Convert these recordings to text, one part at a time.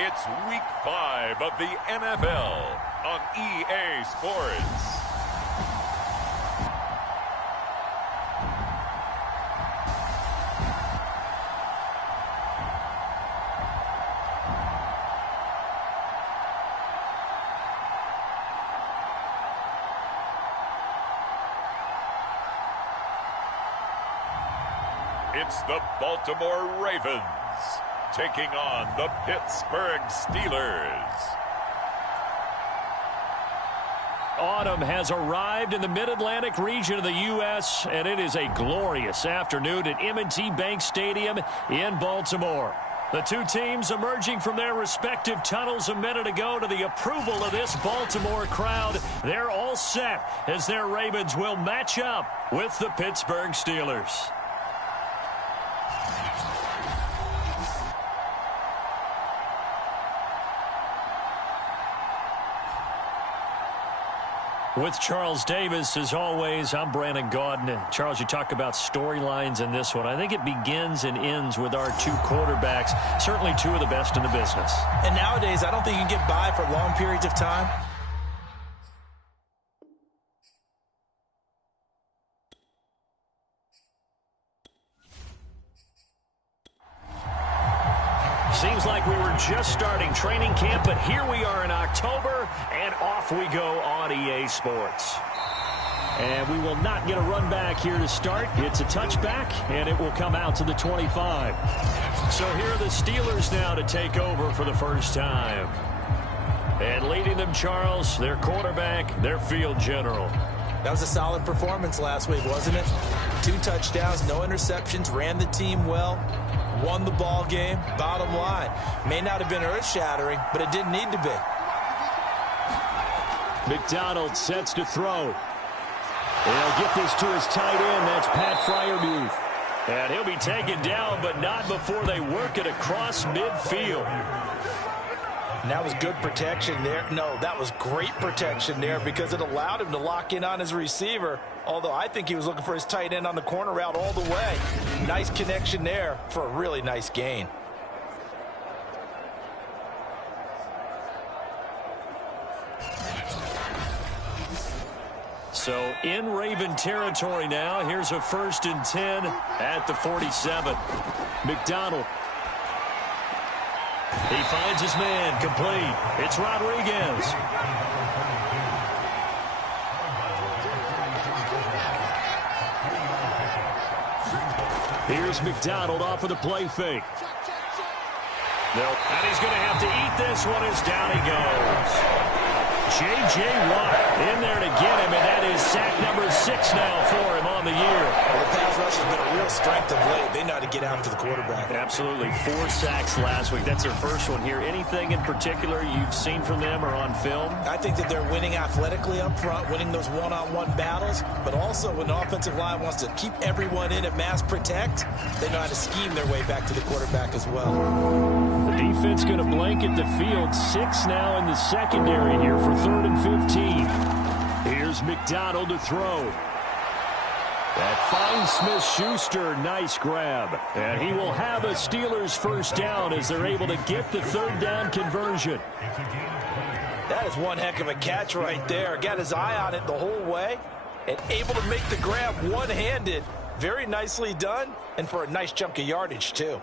It's Week 5 of the NFL on EA Sports. It's the Baltimore Ravens taking on the Pittsburgh Steelers. Autumn has arrived in the Mid-Atlantic region of the U.S., and it is a glorious afternoon at M&T Bank Stadium in Baltimore. The two teams emerging from their respective tunnels a minute ago to the approval of this Baltimore crowd. They're all set as their Ravens will match up with the Pittsburgh Steelers. With Charles Davis, as always, I'm Brandon Gaudin. Charles, you talk about storylines in this one. I think it begins and ends with our two quarterbacks, certainly two of the best in the business. And nowadays, I don't think you can get by for long periods of time. Seems like we were just starting training camp, but here we are in October, and off we go on EA Sports. And we will not get a run back here to start. It's a touchback, and it will come out to the 25. So here are the Steelers now to take over for the first time. And leading them, Charles, their quarterback, their field general. That was a solid performance last week, wasn't it? 2 touchdowns, no interceptions, ran the team well. Won the ball game. Bottom line, may not have been earth-shattering, but it didn't need to be. McDonald sets to throw. He'll get this to his tight end. That's Pat Freiermuth. And he'll be taken down, but not before they work it across midfield. And that was good protection there. No, that was great protection there because it allowed him to lock in on his receiver. Although I think he was looking for his tight end on the corner route all the way. Nice connection there for a really nice gain. So in Raven territory now. Here's a 1st and 10 at the 47. McDonald. He finds his man, complete. It's Rodriguez. Here's McDonald off of the play fake. Nope. And he's going to have to eat this one as down he goes. J.J. Watt in there to get him, and that is sack number 6 now for him on the year. Well, the pass rush has been a real strength of late. They know how to get after the quarterback. Absolutely. 4 sacks last week. That's their first one here. Anything in particular you've seen from them or on film? I think that they're winning athletically up front, winning those one-on-one battles, but also when the offensive line wants to keep everyone in and mass protect, they know how to scheme their way back to the quarterback as well. The defense going to blanket the field. 6 now in the secondary here for 3rd and 15. Here's McDonald to throw. That finds Smith-Schuster. Nice grab. And he will have a Steelers first down as they're able to get the 3rd down conversion. That is one heck of a catch right there. Got his eye on it the whole way and able to make the grab one-handed. Very nicely done, and for a nice chunk of yardage, too.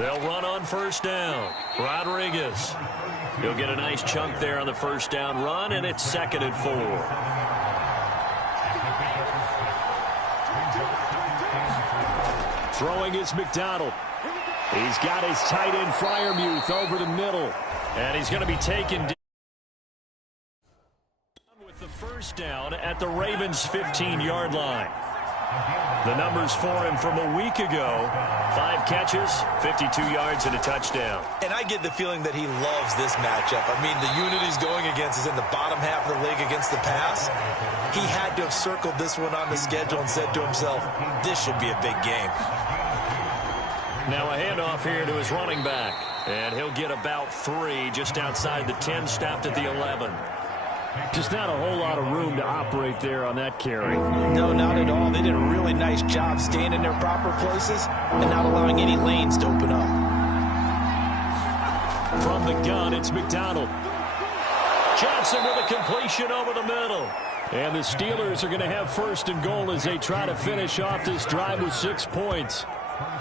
They'll run on first down. Rodriguez. He'll get a nice chunk there on the first down run, and it's 2nd and 4. Throwing is McDonald. He's got his tight end Freiermuth over the middle. And he's going to be taken down with the first down at the Ravens' 15-yard line. The numbers for him from a week ago: 5 catches, 52 yards, and a touchdown. And I get the feeling that he loves this matchup. I mean, the unit he's going against is in the bottom half of the league against the pass. He had to have circled this one on the schedule and said to himself, this should be a big game. Now a handoff here to his running back. And he'll get about 3 just outside the 10, stopped at the 11. Just not a whole lot of room to operate there on that carry. No, not at all. They did a really nice job staying in their proper places and not allowing any lanes to open up. From the gun, it's McDonald. Johnson with a completion over the middle. And the Steelers are going to have 1st and goal as they try to finish off this drive with 6 points.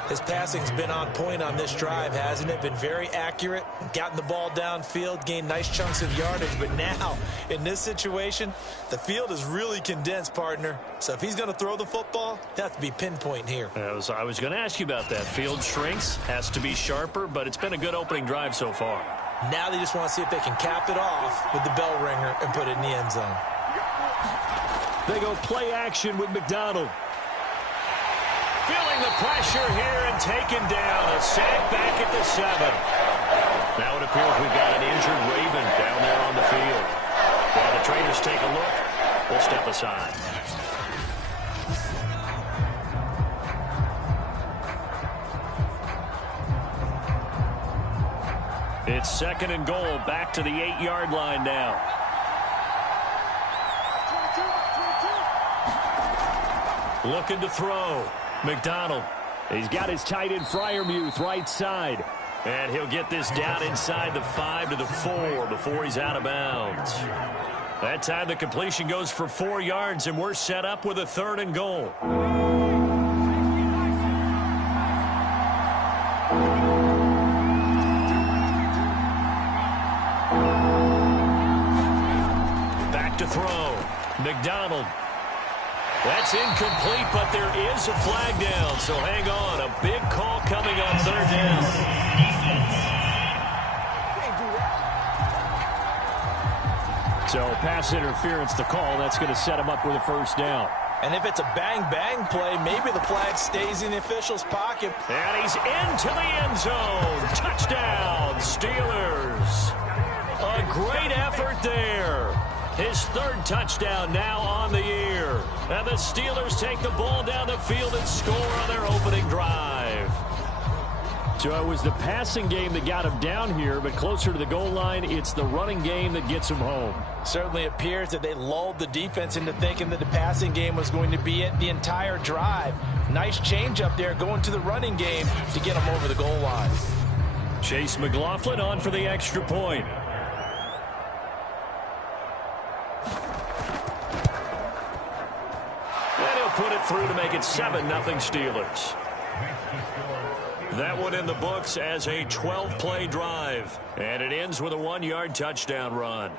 His passing's been on point on this drive, hasn't it? Been very accurate, gotten the ball downfield, gained nice chunks of yardage. But now, in this situation, the field is really condensed, partner. So if he's going to throw the football, it has to be pinpoint here. I was going to ask you about that. Field shrinks, has to be sharper, but it's been a good opening drive so far. Now they just want to see if they can cap it off with the bell ringer and put it in the end zone. They go play action with McDonald. Feeling the pressure here and taken down. A sack back at the 7. Now it appears we've got an injured Raven down there on the field. While the trainers take a look, we'll step aside. It's 2nd and goal, back to the 8-yard line now. Looking to throw. McDonald. He's got his tight end Freiermuth right side. And he'll get this down inside the 5 to the 4 before he's out of bounds. That time the completion goes for 4 yards, and we're set up with a 3rd and goal. Back to throw. McDonald. That's incomplete, but there is a flag down, so hang on. A big call coming on 3rd down. So pass interference to call. That's going to set him up with a 1st down. And if it's a bang-bang play, maybe the flag stays in the official's pocket. And he's into the end zone. Touchdown, Steelers. A great effort there. His 3rd touchdown now on the year. And the Steelers take the ball down the field and score on their opening drive. So it was the passing game that got him down here, but closer to the goal line, it's the running game that gets him home. Certainly appears that they lulled the defense into thinking that the passing game was going to be it the entire drive. Nice change up there going to the running game to get him over the goal line. Chase McLaughlin on for the extra point. Put it through to make it 7-0 Steelers. That one in the books as a 12-play drive. And it ends with a 1-yard touchdown run.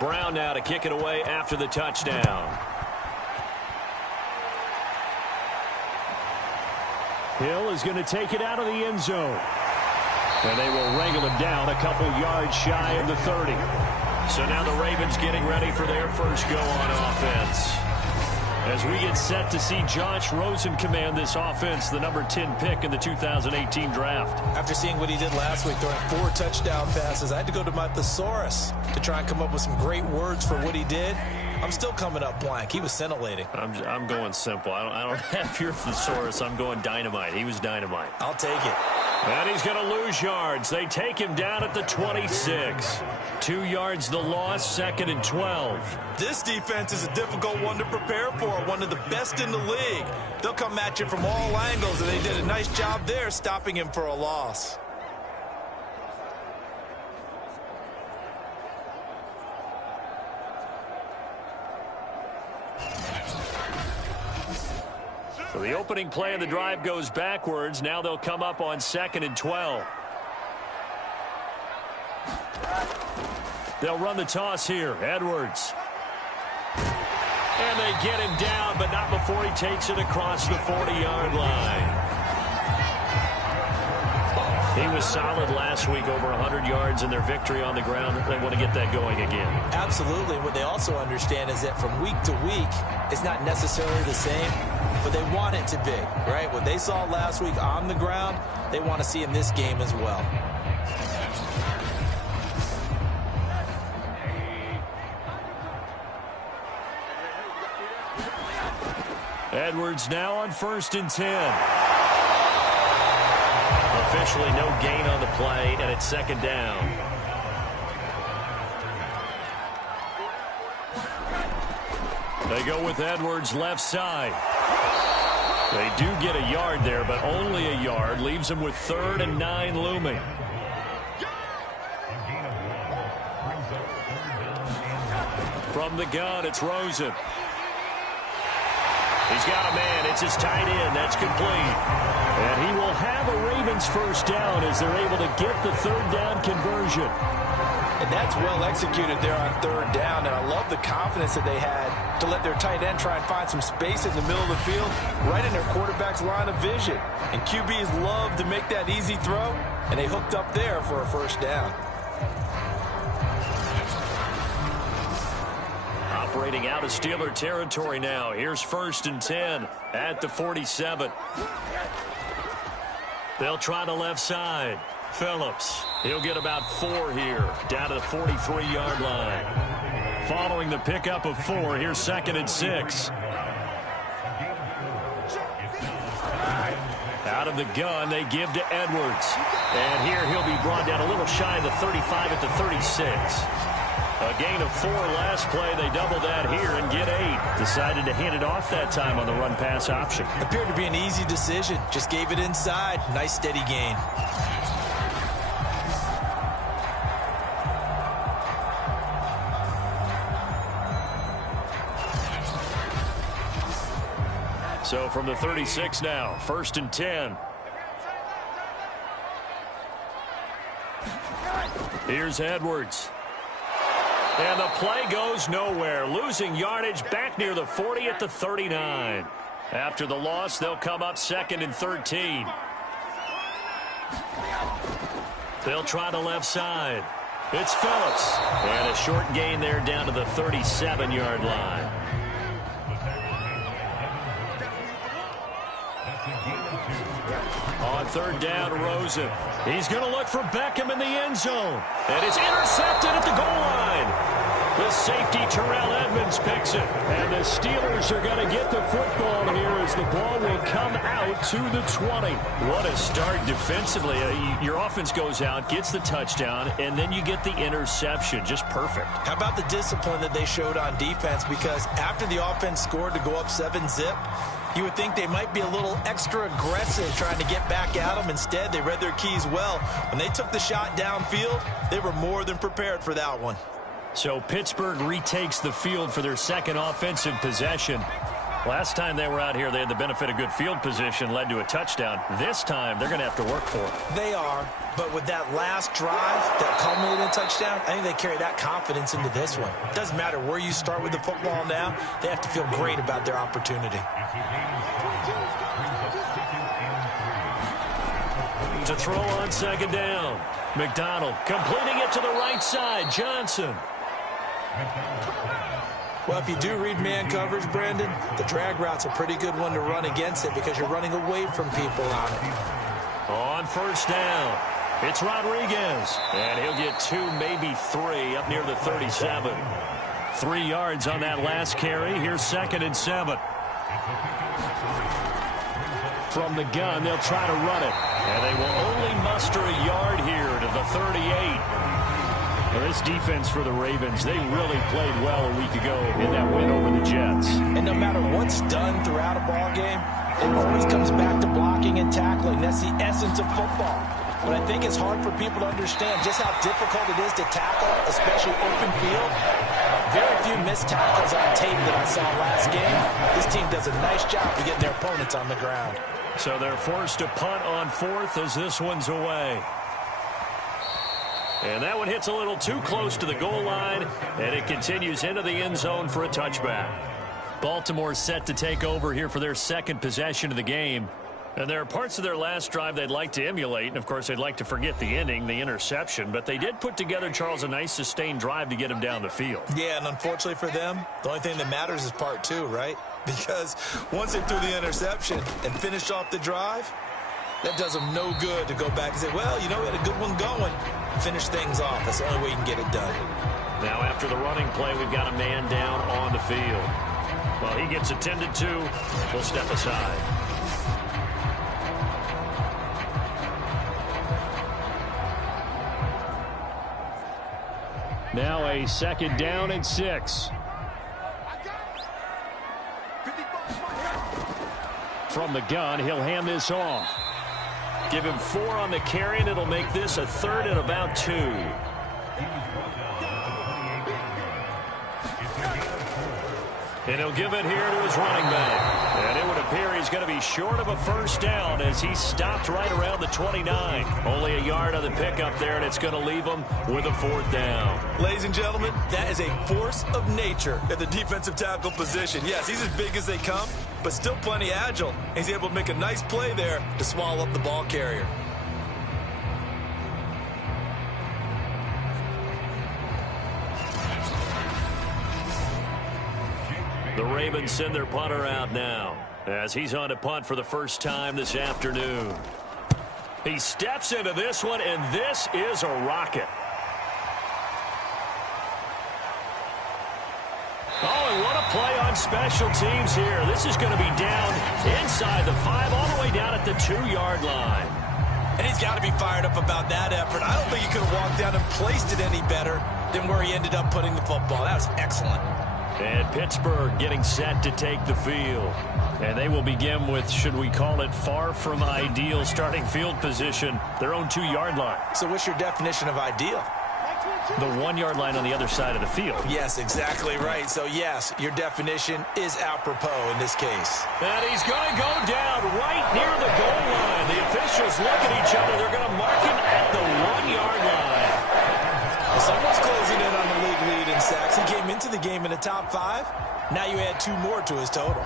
Brown now to kick it away after the touchdown. Hill is going to take it out of the end zone. And they will wrangle him down a couple yards shy of the 30. So now the Ravens getting ready for their first go on offense. As we get set to see Josh Rosen command this offense, the number 10 pick in the 2018 draft. After seeing what he did last week, throwing 4 touchdown passes, I had to go to my thesaurus to try and come up with some great words for what he did. I'm still coming up blank. He was scintillating. I'm going simple. I don't have your thesaurus. I'm going dynamite. He was dynamite. I'll take it. And he's going to lose yards. They take him down at the 26. 2 yards the loss, 2nd and 12. This defense is a difficult one to prepare for, one of the best in the league. They'll come at you from all angles, and they did a nice job there stopping him for a loss. So the opening play of the drive goes backwards. Now they'll come up on 2nd and 12. They'll run the toss here. Edwards. And they get him down, but not before he takes it across the 40-yard line. He was solid last week, over 100 yards in their victory on the ground. They want to get that going again. Absolutely. What they also understand is that from week to week, it's not necessarily the same, but they want it to be, right? What they saw last week on the ground, they want to see in this game as well. Edwards now on 1st and 10. Officially no gain on the play, and it's 2nd down. They go with Edwards left side. They do get a yard there, but only a yard. Leaves them with 3rd and 9 looming. From the gun, it's Rosen. He's got a man. It's his tight end. That's complete. And he will have a Ravens first down as they're able to get the 3rd down conversion. And that's well executed there on 3rd down. And I love the confidence that they had to let their tight end try and find some space in the middle of the field, right in their quarterback's line of vision. And QBs love to make that easy throw, and they hooked up there for a first down. Operating out of Steeler territory now. Here's 1st and 10 at the 47. They'll try the left side. Phillips, he'll get about 4 here, down to the 43-yard line. Following the pickup of 4, here's 2nd and 6. Out of the gun, they give to Edwards. And here he'll be brought down a little shy of the 35 at the 36. A gain of 4 last play. They double that here and get 8. Decided to hand it off that time on the run-pass option. Appeared to be an easy decision. Just gave it inside. Nice steady gain. So from the 36 now, 1st and 10. Here's Edwards. And the play goes nowhere. Losing yardage back near the 40 at the 39. After the loss, they'll come up 2nd and 13. They'll try the left side. It's Phillips. And a short gain there down to the 37-yard line. On 3rd down, Rosen. He's going to look for Beckham in the end zone. And it's intercepted at the goal line. The safety, Terrell Edmonds, picks it. And the Steelers are going to get the football here as the ball will come out to the 20. What a start defensively. Your offense goes out, gets the touchdown, and then you get the interception. Just perfect. How about the discipline that they showed on defense? Because after the offense scored to go up 7-zip, you would think they might be a little extra aggressive trying to get back at them. Instead, they read their keys well. When they took the shot downfield, they were more than prepared for that one. So Pittsburgh retakes the field for their 2nd offensive possession. Last time they were out here, they had the benefit of good field position, led to a touchdown. This time, they're going to have to work for it. They are, but with that last drive that culminated in a touchdown, I think they carry that confidence into this one. It doesn't matter where you start with the football now. They have to feel great about their opportunity. To throw on 2nd down. McDonald completing it to the right side. Johnson. Well, if you do read man coverage, Brandon, the drag route's a pretty good one to run against it because you're running away from people on it. On 1st down, it's Rodriguez. And he'll get 2, maybe 3 up near the 37. 3 yards on that last carry. Here's 2nd and 7. From the gun, they'll try to run it. And they will only muster a yard here to the 38. Well, this defense for the Ravens, they really played well a week ago in that win over the Jets. And no matter what's done throughout a ball game, it always comes back to blocking and tackling. That's the essence of football. But I think it's hard for people to understand just how difficult it is to tackle, especially open field. very few missed tackles on tape that I saw last game. This team does a nice job of getting their opponents on the ground. So they're forced to punt on fourth as this one's away. And that one hits a little too close to the goal line, and it continues into the end zone for a touchback. Baltimore set to take over here for their second possession of the game. And there are parts of their last drive they'd like to emulate, and of course they'd like to forget the ending, the interception, but they did put together, Charles, a nice sustained drive to get him down the field. Yeah, and unfortunately for them, the only thing that matters is part two, right? Because once they threw the interception and finished off the drive, that does them no good to go back and say, well, you know, we had a good one going. Finish things off. That's the only way you can get it done. Now after the running play, we've got a man down on the field. Well, he gets attended to. We'll step aside. Now a second down and 6. From the gun, he'll hand this off. Give him 4 on the carry, and it'll make this a 3rd and about 2. And he'll give it here to his running back. And it would appear he's going to be short of a first down as he stopped right around the 29. Only a yard on the pickup there, and it's going to leave him with a 4th down. Ladies and gentlemen, that is a force of nature at the defensive tackle position. Yes, he's as big as they come, but still plenty agile. He's able to make a nice play there to swallow up the ball carrier. The Ravens send their punter out now as he's on to punt for the first time this afternoon. He steps into this one, and this is a rocket. Oh, and what a play on special teams here. This is going to be down inside the 5, all the way down at the 2-yard line. And he's got to be fired up about that effort. I don't think he could have walked down and placed it any better than where he ended up putting the football. That was excellent. And Pittsburgh getting set to take the field. And they will begin with, should we call it, far from ideal starting field position, their own 2-yard line. So what's your definition of ideal? The 1-yard line on the other side of the field. Yes, exactly right. So, yes, your definition is apropos in this case. And he's going to go down right near the goal line. The officials look at each other. They're going to mark him at the 1-yard line. Well, someone's closing in on the league lead in sacks. He came into the game in the top 5. Now you add 2 more to his total.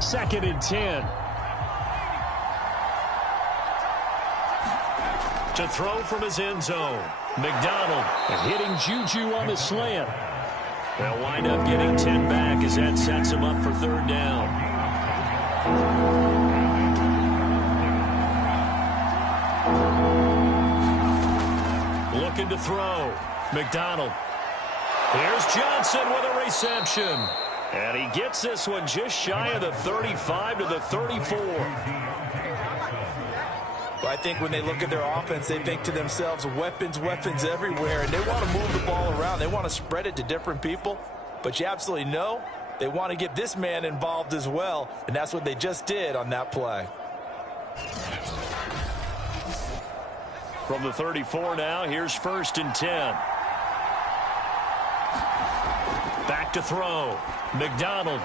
Second and 10. To throw from his end zone. McDonald hitting Juju on the slant. They'll wind up getting 10 back as that sets him up for 3rd down. Looking to throw. McDonald. Here's Johnson with a reception. And he gets this one just shy of the 35 to the 34. Well, I think when they look at their offense, they think to themselves, weapons, weapons everywhere, and they want to move the ball around. They want to spread it to different people, but you absolutely know they want to get this man involved as well, and that's what they just did on that play. From the 34 now, here's 1st and 10. Back to throw. McDonald.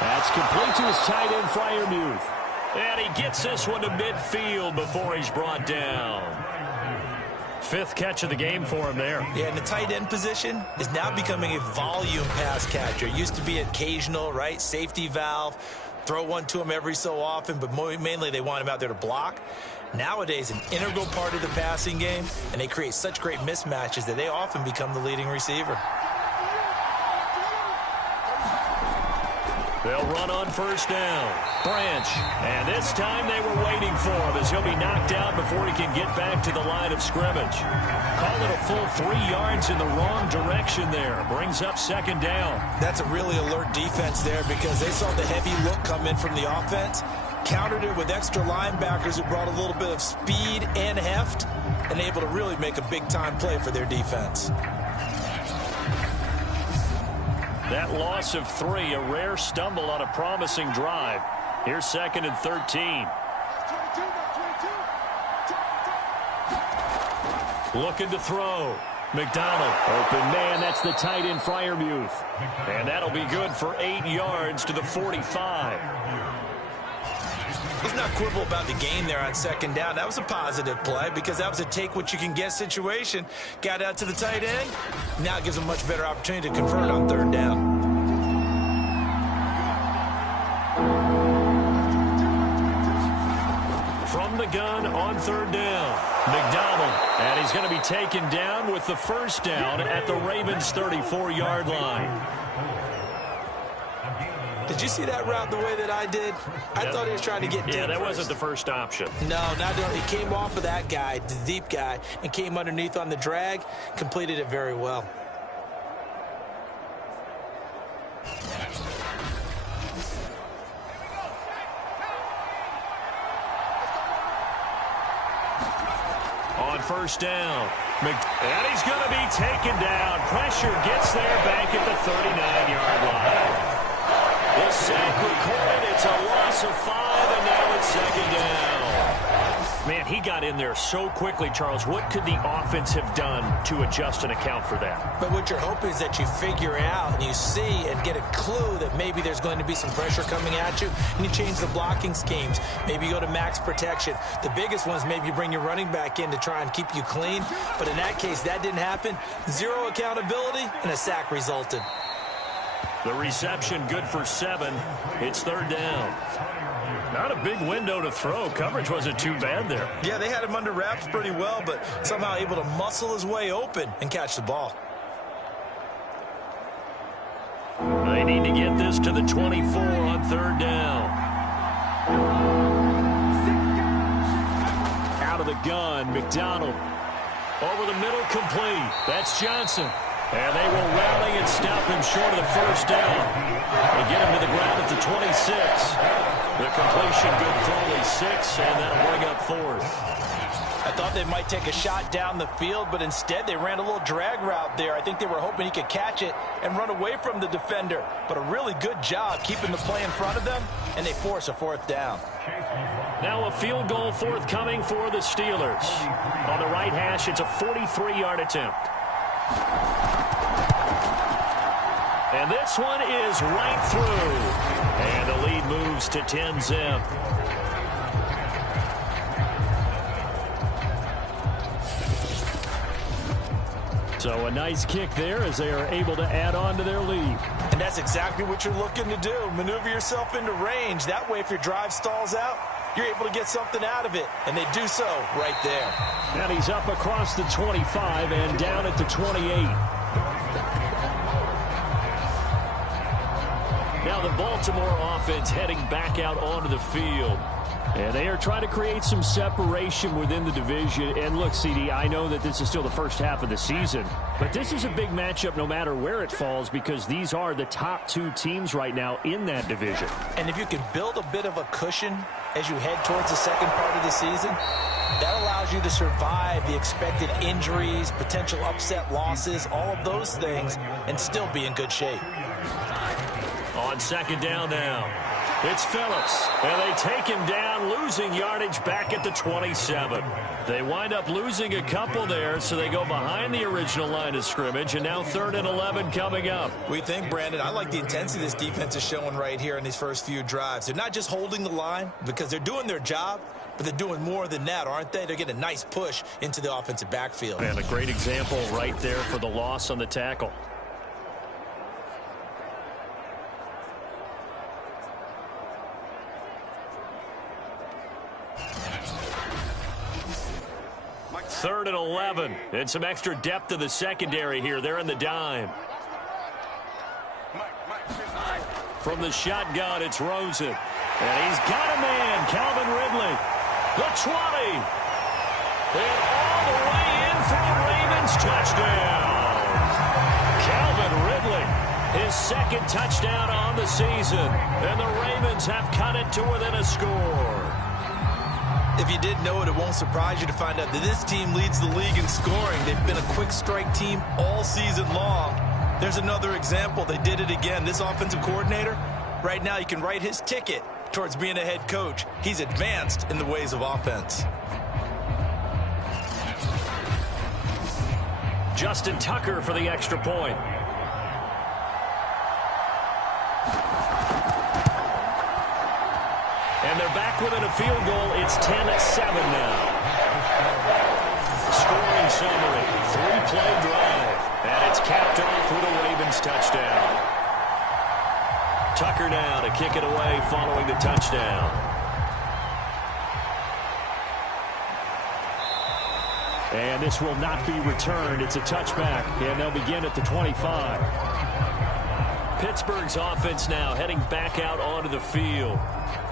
That's complete to his tight end, Freiermuth. And he gets this one to midfield before he's brought down. 5th catch of the game for him there. Yeah, and the tight end position is now becoming a volume pass catcher. It used to be occasional, right? Safety valve. Throw one to him every so often, but mainly they want him out there to block. Nowadays, an integral part of the passing game, and they create such great mismatches that they often become the leading receiver. They'll run on 1st down. Branch. And this time they were waiting for him as he'll be knocked out before he can get back to the line of scrimmage. Call it a full 3 yards in the wrong direction there. Brings up 2nd down. That's a really alert defense there because they saw the heavy look come in from the offense, countered it with extra linebackers who brought a little bit of speed and heft, and able to really make a big-time play for their defense. That loss of 3, a rare stumble on a promising drive. Here's 2nd and 13. Looking to throw. McDonald. Open man, that's the tight end Freiermuth. And that'll be good for 8 yards to the 45. Let's not quibble about the gain there on 2nd down. That was a positive play because that was a take-what-you-can-get situation. Got out to the tight end. Now it gives them a much better opportunity to convert on 3rd down. From the gun on 3rd down. McDonald. And he's going to be taken down with the 1st down at the Ravens' 34-yard line. Did you see that route the way that I did? I thought he was trying to get deep. Yeah, that first. wasn't the first option. No, not only. He came off of that guy, the deep guy, and came underneath on the drag, completed it very well. On 1st down. And he's going to be taken down. Pressure gets there back at the 39-yard line. The sack recorded. It's a loss of 5, and now it's 2nd down. Man, he got in there so quickly, Charles. What could the offense have done to adjust and account for that? But what you're hoping is that you figure out and you see and get a clue that maybe there's going to be some pressure coming at you, and you change the blocking schemes. Maybe you go to max protection. The biggest one is maybe you bring your running back in to try and keep you clean. But in that case, that didn't happen. 0 accountability, and a sack resulted. The reception good for 7. It's 3rd down. Not a big window to throw. Coverage wasn't too bad there. Yeah, they had him under wraps pretty well, but somehow able to muscle his way open and catch the ball. They need to get this to the 24 on 3rd down. Out of the gun, McDonald. Over the middle, complete. That's Johnson. And they will rally and stop him short of the 1st down. They get him to the ground at the 26. The completion good for only 6, and that'll bring up 4th. I thought they might take a shot down the field, but instead they ran a little drag route there. I think they were hoping he could catch it and run away from the defender. But a really good job keeping the play in front of them, and they force a 4th down. Now a field goal forthcoming for the Steelers. On the right hash, it's a 43-yard attempt. And this one is right through. And the lead moves to 10-zip. So a nice kick there as they are able to add on to their lead. And that's exactly what you're looking to do. Maneuver yourself into range. That way, if your drive stalls out, you're able to get something out of it. And they do so right there. And he's up across the 25 and down at the 28. Now the Baltimore offense heading back out onto the field. And they are trying to create some separation within the division. And look, CD, I know that this is still the first half of the season, but this is a big matchup no matter where it falls because these are the top 2 teams right now in that division. And if you can build a bit of a cushion as you head towards the second part of the season, that allows you to survive the expected injuries, potential upset losses, all of those things, and still be in good shape. On 2nd down now, it's Phillips, and they take him down, losing yardage back at the 27. They wind up losing a couple there, so they go behind the original line of scrimmage, and now 3rd and 11 coming up. We think, Brandon, I like the intensity this defense is showing right here in these first few drives. They're not just holding the line because they're doing their job, but they're doing more than that, aren't they? They're getting a nice push into the offensive backfield. And a great example right there for the loss on the tackle. Third and 11, and some extra depth to the secondary here. They're in the dime. From the shotgun, it's Rosen. And he's got a man, Calvin Ridley. The 20. And all the way in for the Ravens touchdown. Calvin Ridley. His second touchdown on the season. And the Ravens have cut it to within a score. If you didn't know it, it won't surprise you to find out that this team leads the league in scoring. They've been a quick strike team all season long. There's another example. They did it again. This offensive coordinator, right now you can write his ticket towards being a head coach. He's advanced in the ways of offense. Justin Tucker for the extra point. And they're back within a field goal. It's 10-7 now. Scoring summary. 3-play drive. And it's capped off with a Ravens touchdown. Tucker now to kick it away following the touchdown. And this will not be returned. It's a touchback. And they'll begin at the 25. Pittsburgh's offense now heading back out onto the field.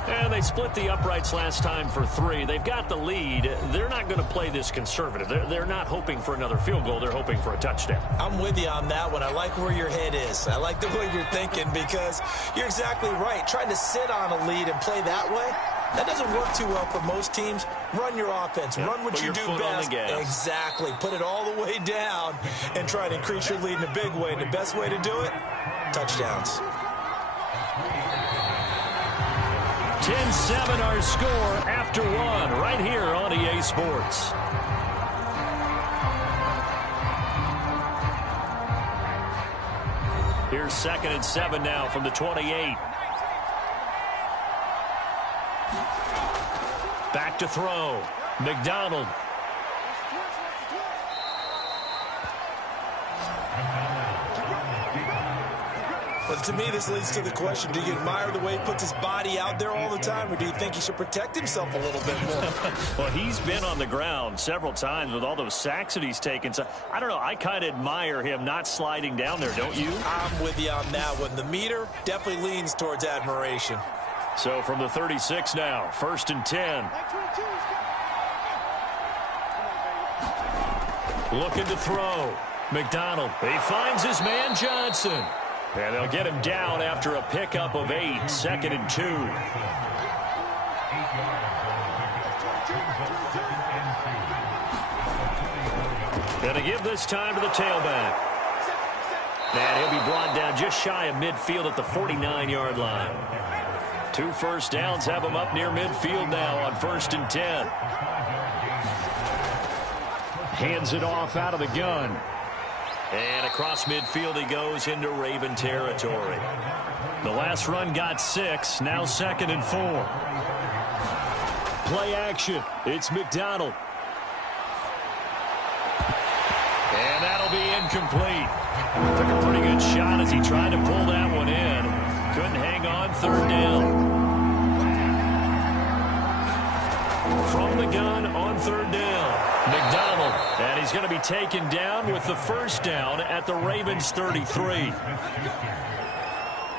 And they split the uprights last time for 3. They've got the lead. They're not going to play this conservative. They're not hoping for another field goal. They're hoping for a touchdown. I'm with you on that one. I like where your head is. I like the way you're thinking because you're exactly right. Trying to sit on a lead and play that way, that doesn't work too well for most teams. Run your offense. Yep. Run what you do best. Exactly. Put it all the way down and try to increase your lead in a big way. And the best way to do it, touchdowns. 10-7 our score after 1 right here on EA Sports. Here's 2nd and 7 now from the 28. Back to throw. McDonald. But to me, this leads to the question, do you admire the way he puts his body out there all the time, or do you think he should protect himself a little bit more? Well, he's been on the ground several times with all those sacks that he's taken. So, I don't know, I kind of admire him not sliding down there, don't you? I'm with you on that one. The meter definitely leans towards admiration. So from the 36 now, 1st and 10. Looking to throw. McDonald. He finds his man Johnson. And they'll get him down after a pickup of 8. 2nd and 2. Gonna give this time to the tailback. And he'll be brought down just shy of midfield at the 49-yard line. 2 first downs have him up near midfield now on 1st and 10. Hands it off out of the gun. And across midfield he goes into Raven territory. The last run got 6. Now 2nd and 4. Play action. It's McDonald. And that'll be incomplete. Took a pretty good shot as he tried to pull that one in. Couldn't hang on. 3rd down. From the gun on 3rd down. McDonald. And he's going to be taken down with the 1st down at the Ravens 33.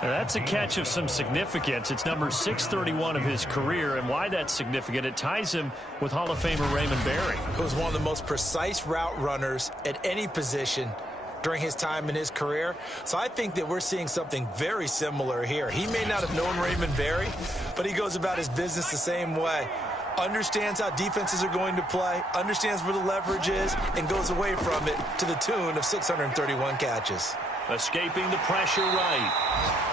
That's a catch of some significance. It's number 631 of his career, and why that's significant, it ties him with Hall of Famer Raymond Berry. Who was one of the most precise route runners at any position during his time in his career. So I think that we're seeing something very similar here. He may not have known Raymond Berry, but he goes about his business the same way. Understands how defenses are going to play, understands where the leverage is, and goes away from it to the tune of 631 catches. Escaping the pressure right.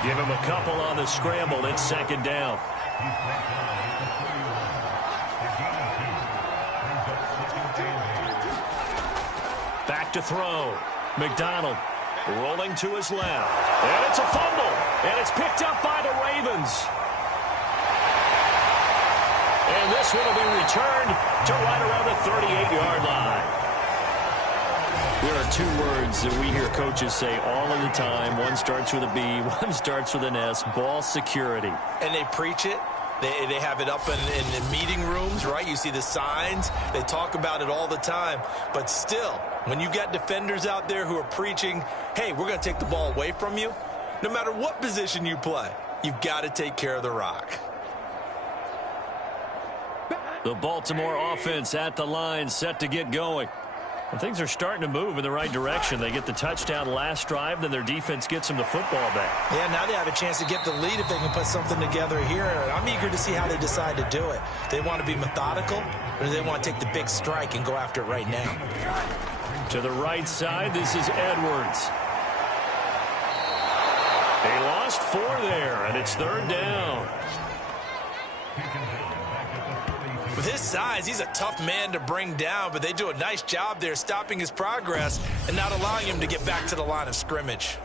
Give him a couple on the scramble. It's 2nd down. Back to throw. McDonald rolling to his left. And it's a fumble. And it's picked up by the Ravens. And this one will be returned to right around the 38-yard line. There are 2 words that we hear coaches say all of the time. One starts with a B, one starts with an S, ball security. And they preach it. They have it up in meeting rooms, right? You see the signs. They talk about it all the time. But still, when you got defenders out there who are preaching, hey, we're going to take the ball away from you, no matter what position you play, you've got to take care of the rock. The Baltimore offense at the line, set to get going. And things are starting to move in the right direction. They get the touchdown last drive, then their defense gets them the football back. Yeah, now they have a chance to get the lead if they can put something together here. I'm eager to see how they decide to do it. They want to be methodical, or do they want to take the big strike and go after it right now? To the right side, this is Edwards. They lost 4 there, and it's 3rd down. With his size, he's a tough man to bring down, but they do a nice job there stopping his progress and not allowing him to get back to the line of scrimmage.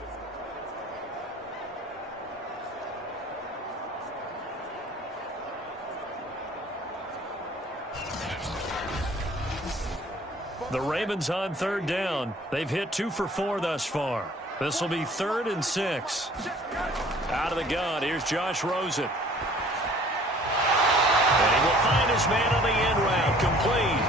The Ravens on 3rd down. They've hit 2 for 4 thus far. This will be 3rd and 6. Out of the gun, here's Josh Rosen. And he will find his man on the end route, complete.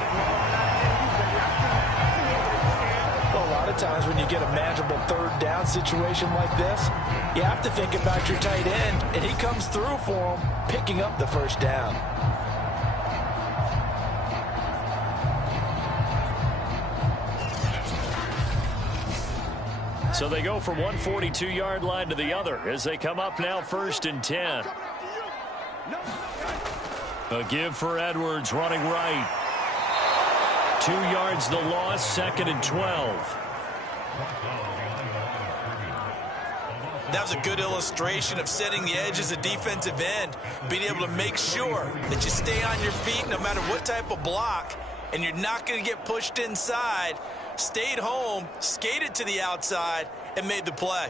Well, a lot of times when you get a manageable 3rd down situation like this, you have to think about your tight end, and he comes through for him, picking up the 1st down. So they go from one 42-yard line to the other as they come up now 1st and 10. A give for Edwards running right. 2 yards the loss, 2nd and 12. That was a good illustration of setting the edge as a defensive end, being able to make sure that you stay on your feet no matter what type of block, and you're not going to get pushed inside. Stayed home, skated to the outside, and made the play.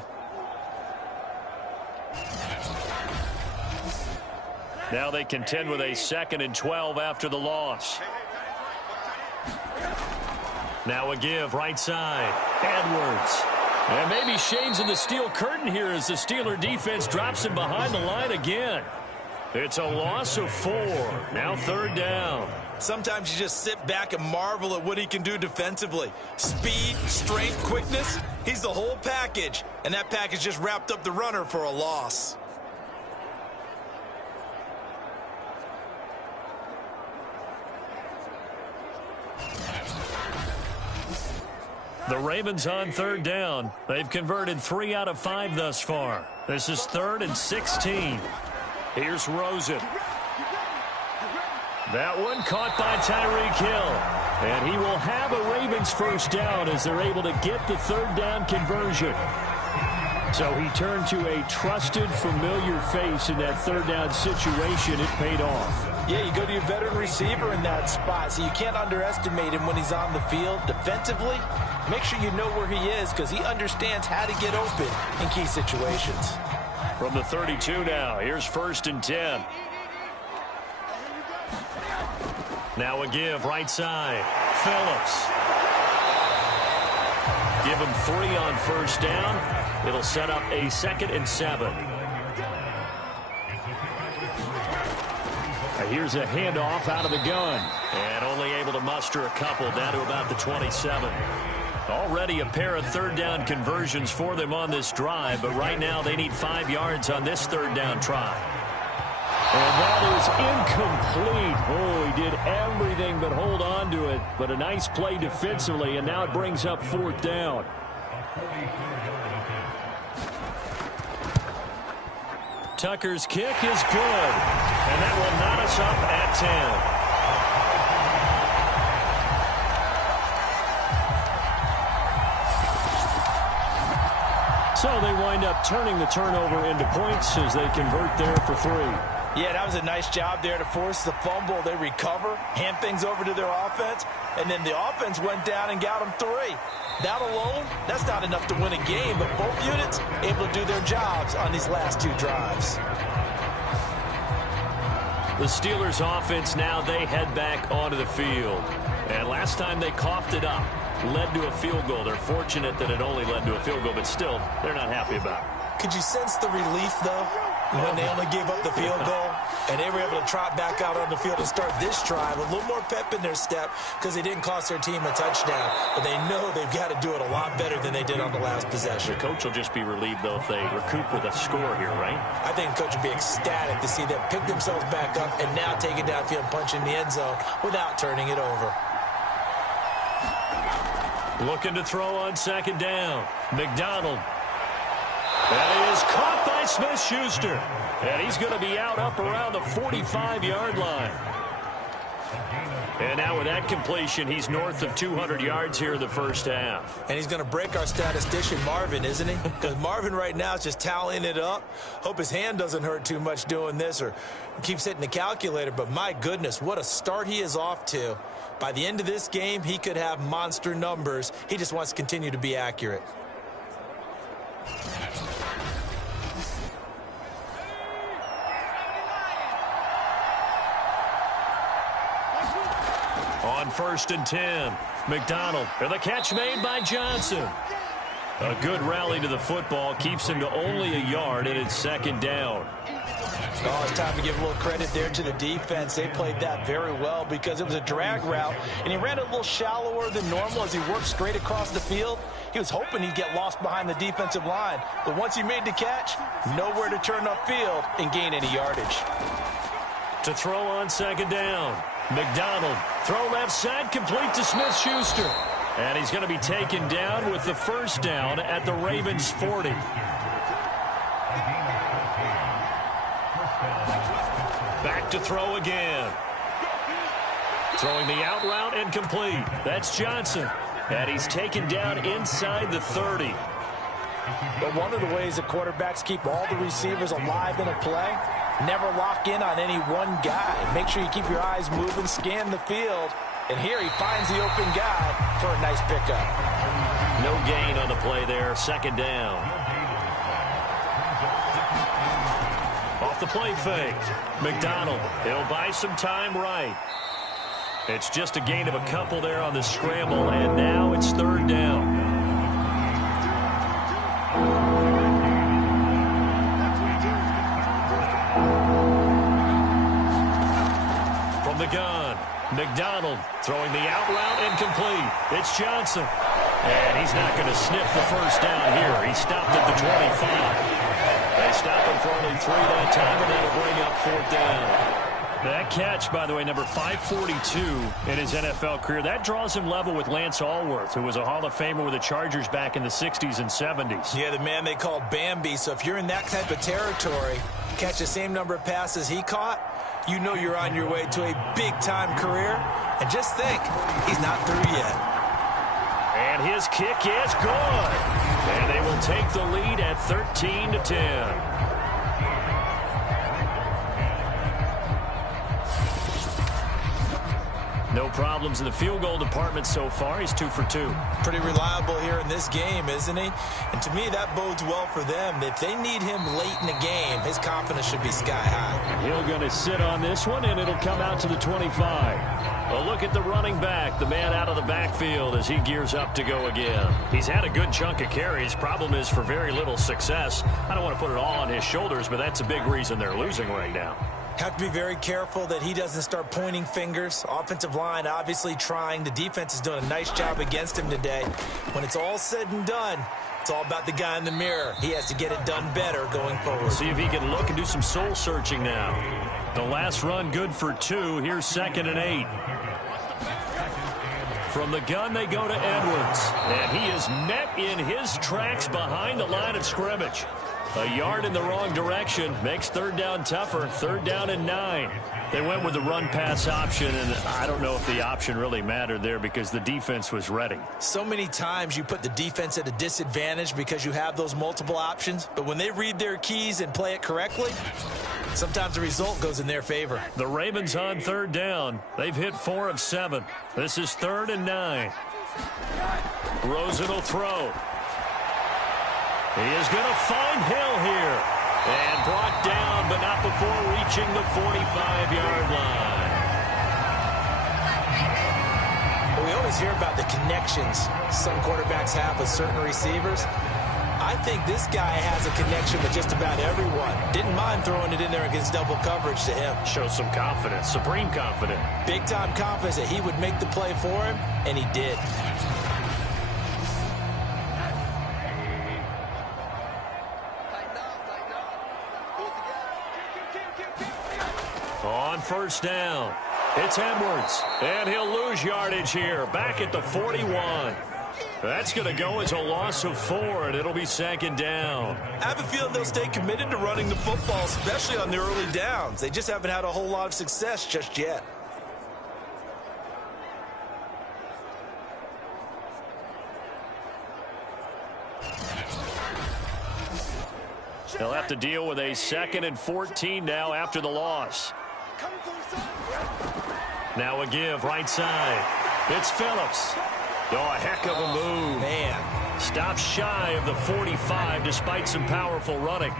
Now they contend with a 2nd and 12 after the loss. Now a give, right side, Edwards. And maybe shades of the steel curtain here as the Steeler defense drops him behind the line again. It's a loss of 4. Now 3rd down. Sometimes you just sit back and marvel at what he can do defensively. Speed, strength, quickness, he's the whole package. And that package just wrapped up the runner for a loss. The Ravens on 3rd down. They've converted 3 out of 5 thus far. This is 3rd and 16. Here's Rosen. That one caught by Tyreek Hill. And he will have a Ravens 1st down as they're able to get the 3rd down conversion. So he turned to a trusted, familiar face in that 3rd down situation. It paid off. Yeah, you go to your veteran receiver in that spot, so you can't underestimate him when he's on the field. Defensively, make sure you know where he is because he understands how to get open in key situations. From the 32 now, here's 1st and 10. Now a give, right side, Phillips. Give him 3 on 1st down. It'll set up a 2nd and 7. Here's a handoff out of the gun. And only able to muster a couple down to about the 27. Already a pair of 3rd down conversions for them on this drive, but right now they need 5 yards on this 3rd down try. And that is incomplete. Oh, he did everything but hold on to it, but a nice play defensively, and now it brings up 4th down. Tucker's kick is good, and that will knot us up at 10. So they wind up turning the turnover into points as they convert there for 3. Yeah, that was a nice job there to force the fumble. They recover, hand things over to their offense, and then the offense went down and got them 3. That alone, that's not enough to win a game, but both units able to do their jobs on these last 2 drives. The Steelers offense now, they head back onto the field. And last time they coughed it up, led to a field goal. They're fortunate that it only led to a field goal, but still, they're not happy about it. Could you sense the relief, though, when they only gave up the field goal? And they were able to trot back out on the field and start this drive with a little more pep in their step because they didn't cost their team a touchdown. But they know they've got to do it a lot better than they did on the last possession. The coach will just be relieved, though, if they recoup with a score here, right? I think the coach will be ecstatic to see them pick themselves back up and now take it downfield and punch in the end zone without turning it over. Looking to throw on second down. McDonald. That is caught by Smith-Schuster. And he's going to be out up around the 45-yard line. And now with that completion, he's north of 200 yards here in the first half. And he's going to break our statistician Marvin, isn't he? Because Marvin right now is just tallying it up. Hope his hand doesn't hurt too much doing this or keeps hitting the calculator. But my goodness, what a start he is off to. By the end of this game, he could have monster numbers. He just wants to continue to be accurate. On 1st and 10, McDonald. And the catch made by Johnson. A good rally to the football keeps him to only a yard, and it's second down. Oh, it's time to give a little credit there to the defense. They played that very well because it was a drag route, and he ran it a little shallower than normal as he worked straight across the field. He was hoping he'd get lost behind the defensive line, but once he made the catch, nowhere to turn upfield and gain any yardage. To throw on second down, McDonald. Throw left side, complete to Smith-Schuster. And he's going to be taken down with the first down at the Ravens' 40. Back to throw again. Throwing the out route and complete. That's Johnson. And he's taken down inside the 30. But one of the ways that quarterbacks keep all the receivers alive in a play, never lock in on any one guy. Make sure you keep your eyes moving, scan the field. And here he finds the open guy for a nice pickup. No gain on the play there. Second down. Off the play fake. McDonald. He'll buy some time right. It's just a gain of a couple there on the scramble, and now it's third down. From the gun, McDonald throwing the out route and complete. It's Johnson. And he's not going to sniff the first down here. He stopped at the 25. They stop him for only 3 that time, and that'll bring up fourth down. That catch, by the way, number 542 in his NFL career, that draws him level with Lance Allworth, who was a Hall of Famer with the Chargers back in the 60s and 70s. Yeah, the man they called Bambi. So if you're in that type of territory, catch the same number of passes he caught, you know you're on your way to a big-time career. And just think, he's not through yet. And his kick is good. And they will take the lead at 13-10. No problems in the field goal department so far. He's 2 for 2. Pretty reliable here in this game, isn't he? And to me, that bodes well for them. If they need him late in the game, his confidence should be sky high. He'll going to sit on this one, and it'll come out to the 25. A look at the running back, the man out of the backfield as he gears up to go again. He's had a good chunk of carries. Problem is for very little success. I don't want to put it all on his shoulders, but that's a big reason they're losing right now. Have to be very careful that he doesn't start pointing fingers. Offensive line obviously trying. The defense is doing a nice job against him today. When it's all said and done, it's all about the guy in the mirror. He has to get it done better going forward. See if he can look and do some soul searching now. The last run good for 2. Here's 2nd and 8. From the gun, they go to Edwards. And he is met in his tracks behind the line of scrimmage. A yard in the wrong direction makes third down tougher. 3rd down and 9. They went with the run-pass option, and I don't know if the option really mattered there because the defense was ready. So many times you put the defense at a disadvantage because you have those multiple options, but when they read their keys and play it correctly, sometimes the result goes in their favor. The Ravens on 3rd down. They've hit 4 of 7. This is 3rd and 9. Rosen will throw. He is going to find Hill here. And brought down, but not before reaching the 45-yard line. We always hear about the connections some quarterbacks have with certain receivers. I think this guy has a connection with just about everyone. Didn't mind throwing it in there against double coverage to him. Shows some confidence, supreme confidence. Big-time confidence that he would make the play for him, and he did. On 1st down, it's Edwards, and he'll lose yardage here, back at the 41. That's going to go as a loss of 4, and it'll be second down. I have a feeling they'll stay committed to running the football, especially on the early downs. They just haven't had a whole lot of success just yet. They'll have to deal with a 2nd and 14 now after the loss. Now a give right side. It's Phillips. Oh, a heck of a move. Man. Stops shy of the 45 despite some powerful running.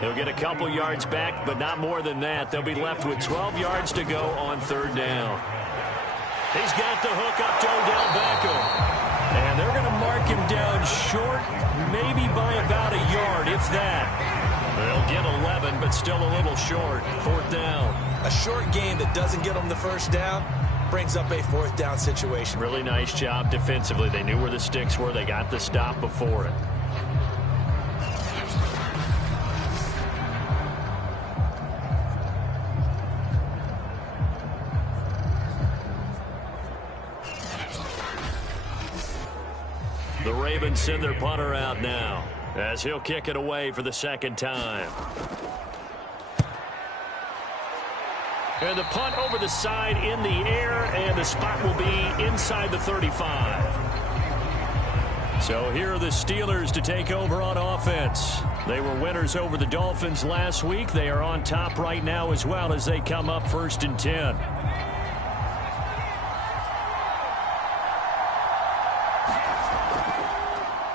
He'll get a couple yards back, but not more than that. They'll be left with 12 yards to go on 3rd down. He's got the hook up to Odell Beckham. And they're going to mark him down short, maybe by about a yard, if that. They'll get 11, but still a little short. 4th down. A short game that doesn't get them the first down brings up a 4th down situation. Really nice job defensively. They knew where the sticks were. They got the stop before it. The Ravens send their punter out now as he'll kick it away for the 2nd time. And the punt over the side in the air, and the spot will be inside the 35. So here are the Steelers to take over on offense. They were winners over the Dolphins last week. They are on top right now as well as they come up 1st and 10.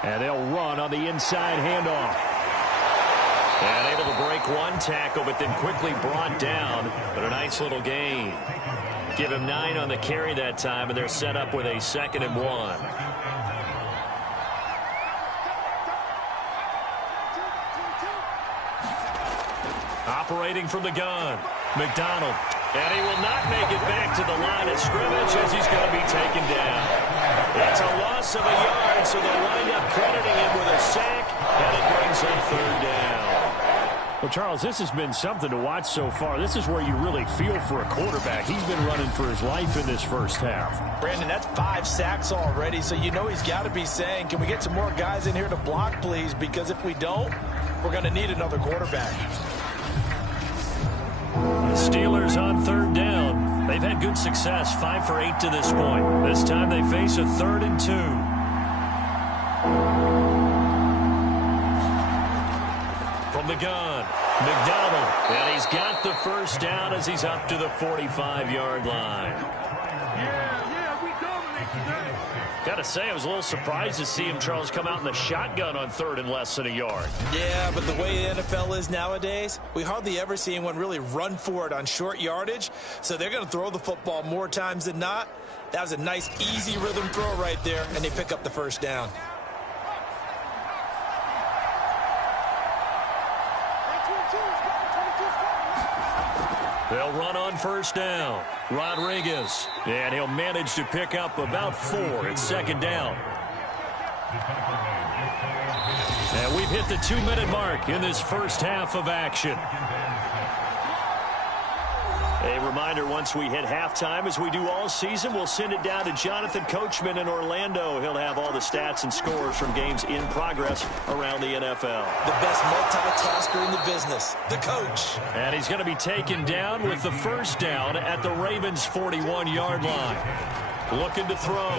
And they'll run on the inside handoff. And able to break one tackle, but then quickly brought down. But a nice little gain. Give him 9 on the carry that time, and they're set up with a 2nd and 1. Operating from the gun, McDonald. And he will not make it back to the line of scrimmage as he's going to be taken down. It's a loss of a yard, so they'll wind up crediting him with a sack, and it brings up 3rd down. Well, Charles, this has been something to watch so far. This is where you really feel for a quarterback. He's been running for his life in this first half. Brandon, that's 5 sacks already, so you know he's got to be saying, can we get some more guys in here to block, please? Because if we don't, we're going to need another quarterback. The Steelers on 3rd down. They've had good success, 5 for 8 to this point. This time they face a 3rd and 2. From the gun, McDonald. And he's got the first down as he's up to the 45-yard line. Yeah, we dominate today. Got to say, I was a little surprised to see him, Charles, come out in the shotgun on 3rd and less than a yard. Yeah, but the way the NFL is nowadays, we hardly ever see anyone really run for it on short yardage. So they're going to throw the football more times than not. That was a nice, easy rhythm throw right there, and they pick up the first down. They'll run on 1st down. Rodriguez. And he'll manage to pick up about 4. It's 2nd down. And we've hit the 2-minute mark in this first half of action. A reminder, once we hit halftime, as we do all season, we'll send it down to Jonathan Coachman in Orlando. He'll have all the stats and scores from games in progress around the NFL. The best multitasker in the business, the coach. And he's going to be taken down with the first down at the Ravens' 41-yard line. Looking to throw.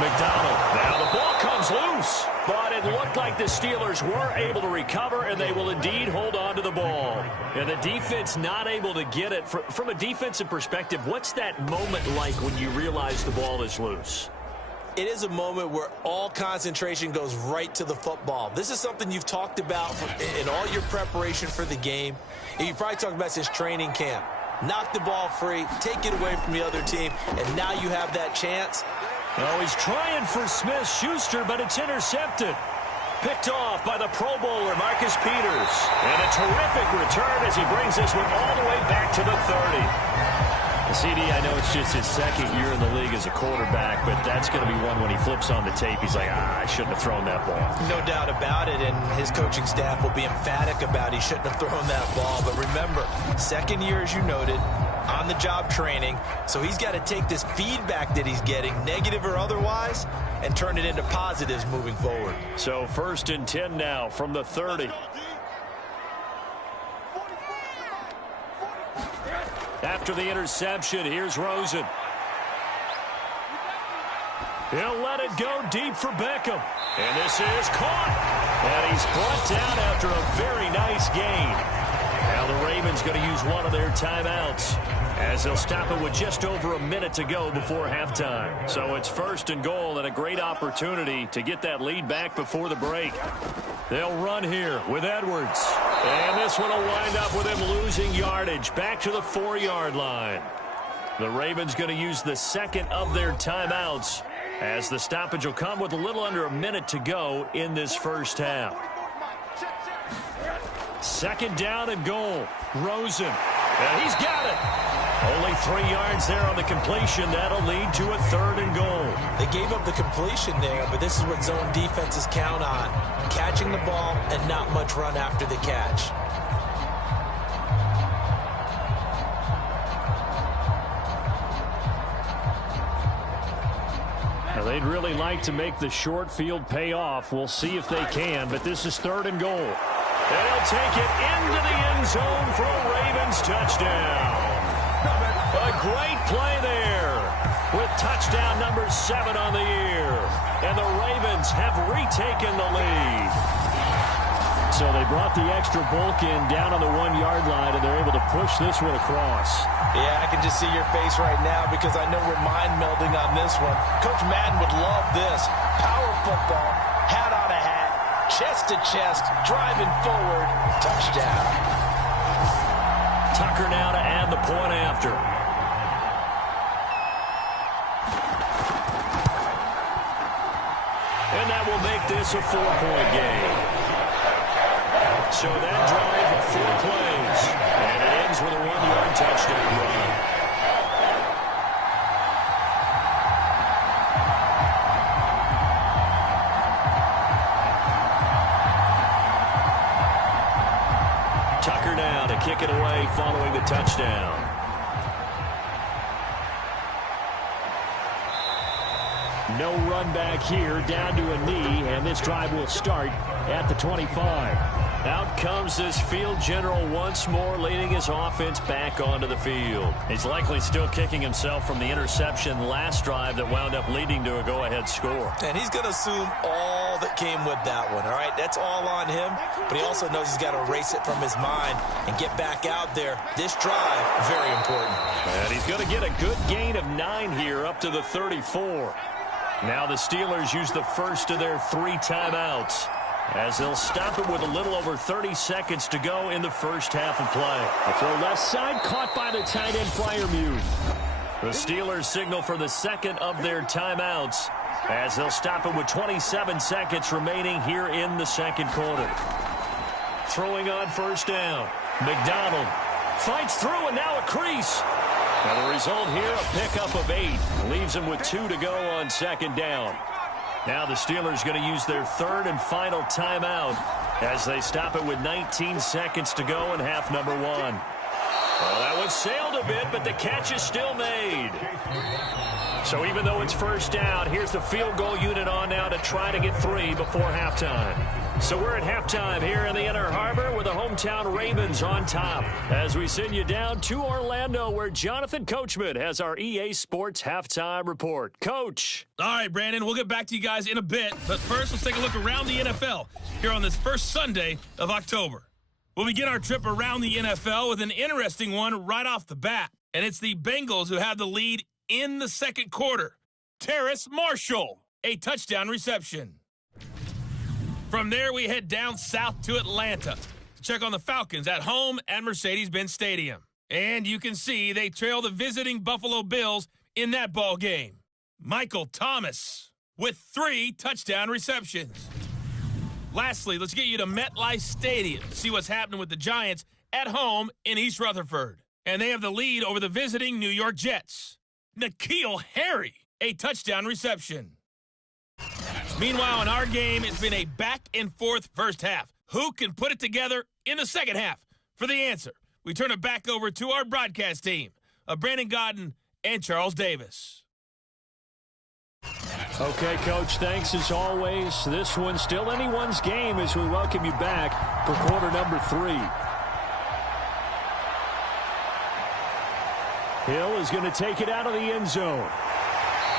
McDonald. Now the ball comes loose. But it looked like the Steelers were able to recover, and they will indeed hold on to the ball. And the defense not able to get it. From a defensive perspective, what's that moment like when you realize the ball is loose? It is a moment where all concentration goes right to the football. This is something you've talked about in all your preparation for the game. And you probably talked about since training camp. Knock the ball free, take it away from the other team, and now you have that chance. Oh, he's trying for Smith-Schuster, but it's intercepted. Picked off by the Pro Bowler, Marcus Peters. And a terrific return as he brings this one all the way back to the 30. CD, I know it's just his 2nd year in the league as a quarterback, but that's going to be one when he flips on the tape. He's like, I shouldn't have thrown that ball. No doubt about it, and his coaching staff will be emphatic about he shouldn't have thrown that ball. But remember, 2nd year, as you noted, on-the-job training, so he's got to take this feedback that he's getting, negative or otherwise, and turn it into positives moving forward. So 1st and 10 now from the 30. After the interception, here's Rosen. He'll let it go deep for Beckham. And this is caught. And he's brought down after a very nice gain. Now the Ravens going to use one of their timeouts as they'll stop it with just over a minute to go before halftime. So it's 1st and goal and a great opportunity to get that lead back before the break. They'll run here with Edwards. And this one will wind up with him losing yardage back to the 4-yard line. The Ravens going to use the second of their timeouts as the stoppage will come with a little under a minute to go in this first half. 2nd down and goal. Rosen. And he's got it. Only 3 yards there on the completion. That'll lead to a 3rd and goal. They gave up the completion there, but this is what zone defenses count on. Catching the ball and not much run after the catch. Now they'd really like to make the short field pay off. We'll see if they can, but this is 3rd and goal. They'll take it into the end zone for a Ravens touchdown. A great play there with touchdown number 7 on the year. And the Ravens have retaken the lead. So they brought the extra bulk in down on the 1-yard line, and they're able to push this one across. Yeah, I can just see your face right now because I know we're mind melding on this one. Coach Madden would love this. Power football, hat on a hat, chest to chest, driving forward, touchdown. Tucker now to add the point after. And that will make this a 4-point game. So that drive, 4 plays. And it ends with a 1-yard touchdown run. Tucker now to kick it away following the touchdown. No run back here, down to a knee, and this drive will start at the 25. Out comes this field general once more, leading his offense back onto the field. He's likely still kicking himself from the interception last drive that wound up leading to a go-ahead score. And he's going to assume all that came with that one, all right? That's all on him, but he also knows he's got to erase it from his mind and get back out there. This drive, very important. And he's going to get a good gain of 9 here up to the 34. Now the Steelers use the first of their 3 timeouts as they'll stop it with a little over 30 seconds to go in the first half of play. The throw left side, caught by the tight end Freiermuth. The Steelers signal for the second of their timeouts as they'll stop it with 27 seconds remaining here in the second quarter. Throwing on first down. McDonald fights through and now a crease. Now the result here, a pickup of 8. Leaves him with 2 to go on second down. Now the Steelers going to use their 3rd and final timeout as they stop it with 19 seconds to go in half number 1. Well, that one sailed a bit, but the catch is still made. So even though it's first down, here's the field goal unit on now to try to get 3 before halftime. So we're at halftime here in the Inner Harbor with the hometown Ravens on top as we send you down to Orlando where Jonathan Coachman has our EA Sports halftime report. Coach. All right, Brandon, we'll get back to you guys in a bit. But first, let's take a look around the NFL here on this first Sunday of October. We'll begin our trip around the NFL with an interesting one right off the bat. And it's the Bengals who have the lead in the second quarter. Terrace Marshall, a touchdown reception. From there, we head down south to Atlanta to check on the Falcons at home at Mercedes-Benz Stadium. And you can see they trail the visiting Buffalo Bills in that ball game. Michael Thomas with 3 touchdown receptions. Lastly, let's get you to MetLife Stadium to see what's happening with the Giants at home in East Rutherford. And they have the lead over the visiting New York Jets. N'Keal Harry, a touchdown reception. Meanwhile, in our game, it's been a back-and-forth first half. Who can put it together in the second half? For the answer, we turn it back over to our broadcast team of Brandon Gaudin and Charles Davis. Okay, Coach, thanks as always. This one's still anyone's game as we welcome you back for quarter number 3. Hill is going to take it out of the end zone.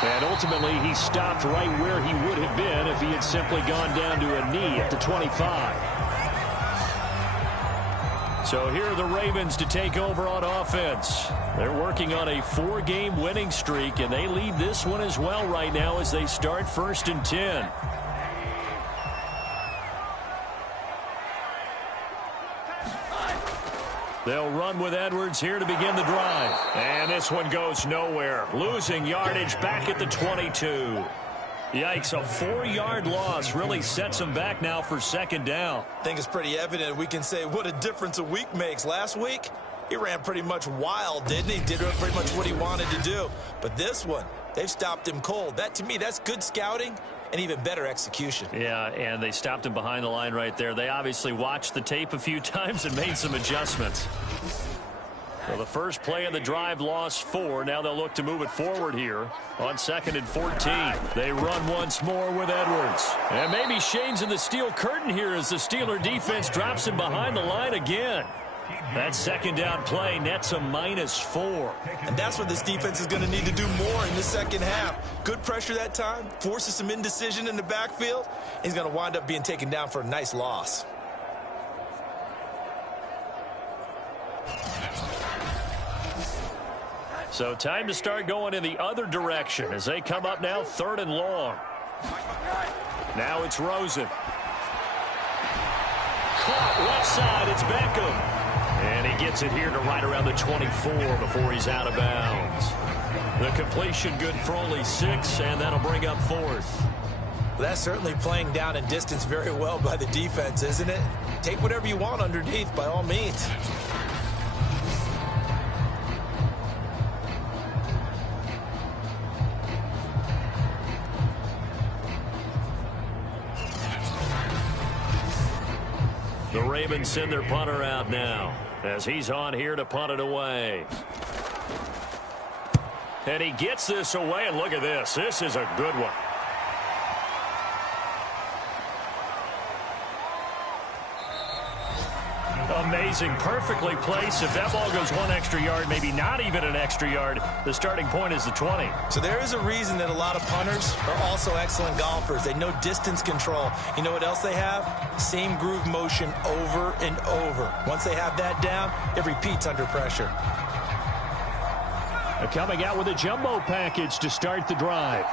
And ultimately, he stopped right where he would have been if he had simply gone down to a knee at the 25. So here are the Ravens to take over on offense. They're working on a 4-game winning streak, and they lead this one as well right now as they start 1st and 10. They'll run with Edwards here to begin the drive. And this one goes nowhere. Losing yardage back at the 22. Yikes, a 4-yard loss really sets him back now for 2nd down. I think it's pretty evident. We can say what a difference a week makes. Last week, he ran pretty much wild, didn't he? Did pretty much what he wanted to do. But this one, they've stopped him cold. That, to me, that's good scouting and even better execution. Yeah, and they stopped him behind the line right there. They obviously watched the tape a few times and made some adjustments. So the first play of the drive lost 4. Now they'll look to move it forward here on 2nd and 14. They run once more with Edwards. And maybe Shane's in the steel curtain here as the Steeler defense drops him behind the line again. That 2nd down play nets a -4. And that's what this defense is going to need to do more in the 2nd half. Good pressure that time, forces some indecision in the backfield. He's going to wind up being taken down for a nice loss. So time to start going in the other direction as they come up now 3rd and long. Now it's Rosen. Caught left side, it's Beckham. And he gets it here to right around the 24 before he's out of bounds. The completion good for only 6, and that'll bring up 4th. Well, that's certainly playing down in distance very well by the defense, isn't it? Take whatever you want underneath, by all means. The Ravens send their punter out now as he's on here to punt it away. And he gets this away, and look at this. This is a good one. Amazing, perfectly placed. If that ball goes 1 extra yard, maybe not even an extra yard, the starting point is the 20. So there is a reason that a lot of punters are also excellent golfers. They know distance control. You know what else they have? Same groove motion over and over. Once they have that down, it repeats under pressure. Coming out with a jumbo package to start the drive.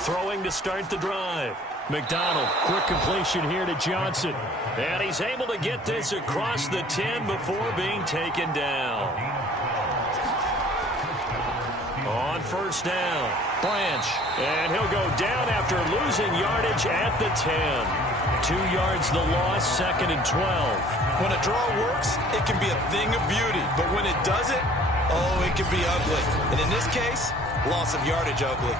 Throwing to start the drive. McDonald, quick completion here to Johnson. And he's able to get this across the 10 before being taken down. On 1st down, Branch. And he'll go down after losing yardage at the 10. 2 yards the loss, 2nd and 12. When a draw works, it can be a thing of beauty. But when it doesn't, oh, it can be ugly. And in this case, loss of yardage ugly.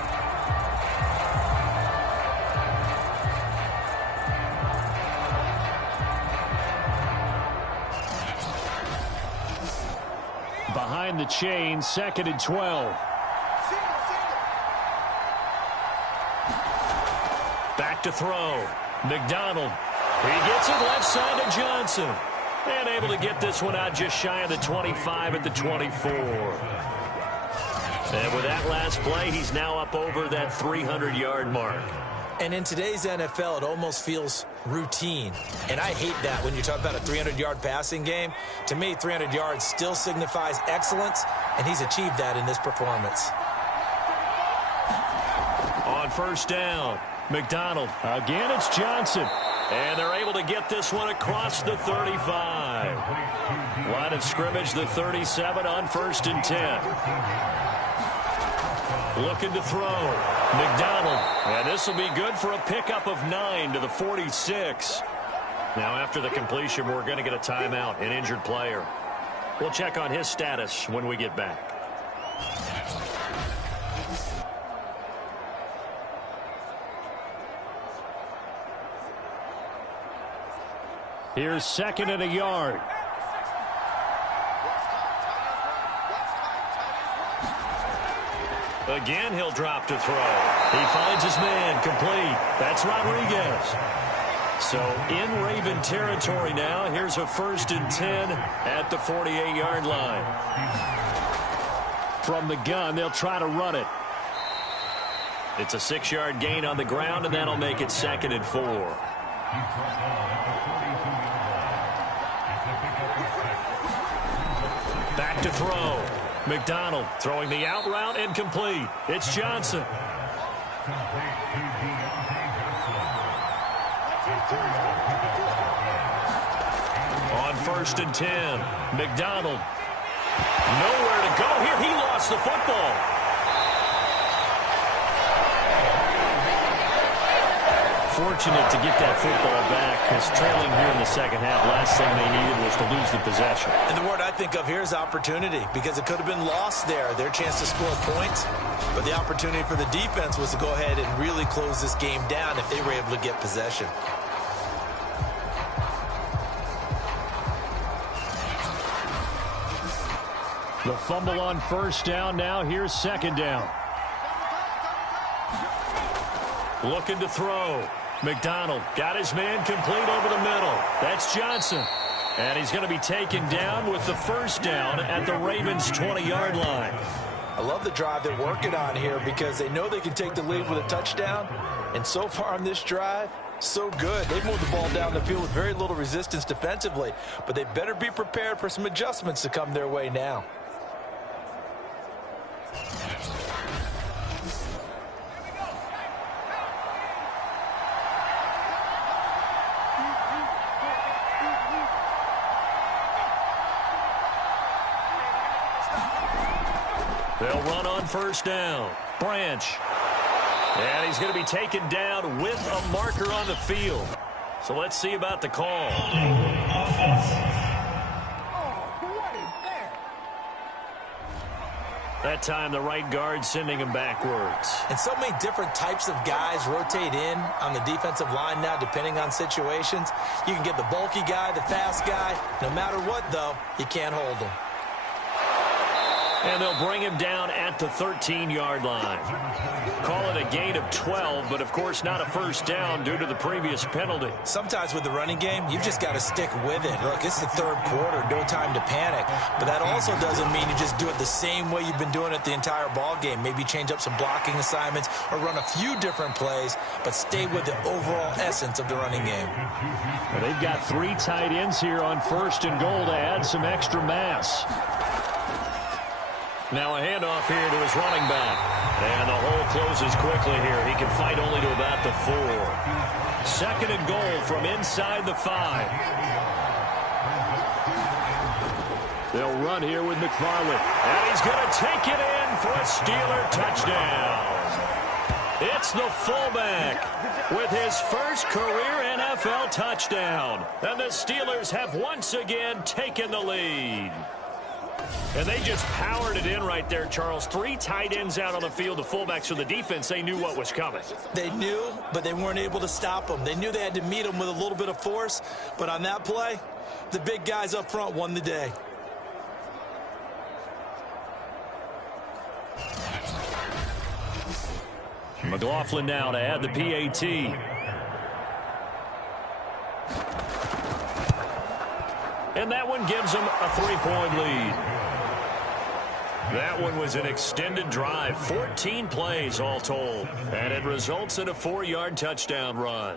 Behind the chain, 2nd and 12. Back to throw. McDonald. He gets it left side to Johnson. And able to get this one out just shy of the 25 at the 24. And with that last play, he's now up over that 300-yard mark. And in today's NFL, it almost feels routine. And I hate that when you talk about a 300-yard passing game. To me, 300 yards still signifies excellence, and he's achieved that in this performance. On 1st down, McDonald. Again, it's Johnson. And they're able to get this one across the 35. Line of scrimmage, the 37 on 1st and 10. Looking to throw. McDonald. And this will be good for a pickup of 9 to the 46. Now after the completion, we're going to get a timeout, an injured player. We'll check on his status when we get back. Here's 2nd and a yard. Again, he'll drop to throw. He finds his man, complete. That's Rodriguez. So in Raven territory now. Here's a 1st and 10 at the 48-yard line. From the gun, they'll try to run it. It's a 6-yard gain on the ground, and that'll make it 2nd and 4. Back to throw. McDonald throwing the out route and complete. It's Johnson. On 1st and 10, McDonald. Nowhere to go here. He lost the football. Fortunate to get that football back, because trailing here in the second half, last thing they needed was to lose the possession. And the word I think of here is opportunity, because it could have been lost there, their chance to score points. But the opportunity for the defense was to go ahead and really close this game down if they were able to get possession. The fumble on 1st down. Now here's 2nd down. Looking to throw. McDonald got his man complete over the middle. That's Johnson. And he's going to be taken down with the 1st down at the Ravens' 20-yard line. I love the drive they're working on here because they know they can take the lead with a touchdown. And so far on this drive, so good. They've moved the ball down the field with very little resistance defensively. But they better be prepared for some adjustments to come their way now. They'll run on 1st down. Branch. And he's going to be taken down with a marker on the field. So let's see about the call. That time the right guard sending him backwards. And so many different types of guys rotate in on the defensive line now, depending on situations. You can get the bulky guy, the fast guy. No matter what, though, you can't hold them. And they'll bring him down at the 13-yard line. Call it a gain of 12, but of course not a 1st down due to the previous penalty. Sometimes with the running game, you've just got to stick with it. Look, it's the 3rd quarter, no time to panic. But that also doesn't mean you just do it the same way you've been doing it the entire ball game. Maybe change up some blocking assignments or run a few different plays, but stay with the overall essence of the running game. Well, they've got 3 tight ends here on 1st and goal to add some extra mass. Now a handoff here to his running back. And the hole closes quickly here. He can fight only to about the 4. 2nd and goal from inside the 5. They'll run here with McFarland. And he's going to take it in for a Steeler touchdown. It's the fullback with his first career NFL touchdown. And the Steelers have once again taken the lead. And they just powered it in right there, Charles. 3 tight ends out on the field, the fullbacks for the defense. They knew what was coming. They knew, but they weren't able to stop them. They knew they had to meet them with a little bit of force. But on that play, the big guys up front won the day. McLaughlin now to add the PAT. And that one gives them a 3-point lead. That one was an extended drive, 14 plays all told. And it results in a 4-yard touchdown run.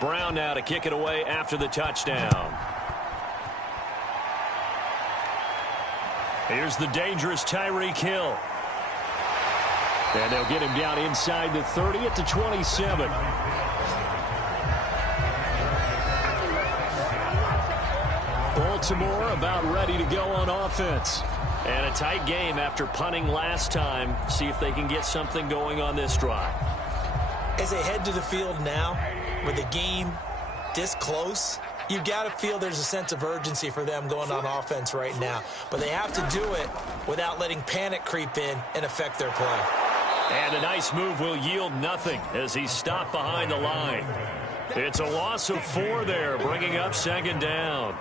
Brown now to kick it away after the touchdown. Here's the dangerous Tyreek Hill. And they'll get him down inside the 30 at the 27. Baltimore about ready to go on offense. And a tight game after punting last time. See if they can get something going on this drive. As they head to the field now, with the game this close, you've got to feel there's a sense of urgency for them going on offense right now. But they have to do it without letting panic creep in and affect their play. And a nice move will yield nothing as he's stopped behind the line. It's a loss of 4 there, bringing up second down.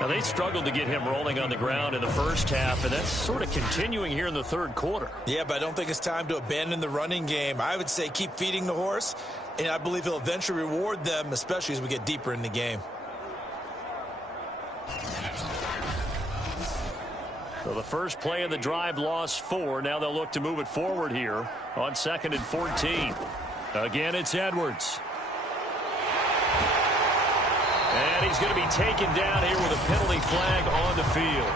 Now, they struggled to get him rolling on the ground in the first half, and that's sort of continuing here in the third quarter. Yeah, but I don't think it's time to abandon the running game. I would say keep feeding the horse, and I believe he'll eventually reward them, especially as we get deeper in the game. So the first play of the drive lost 4. Now they'll look to move it forward here on 2nd and 14. Again, it's Edwards. And he's going to be taken down here with a penalty flag on the field.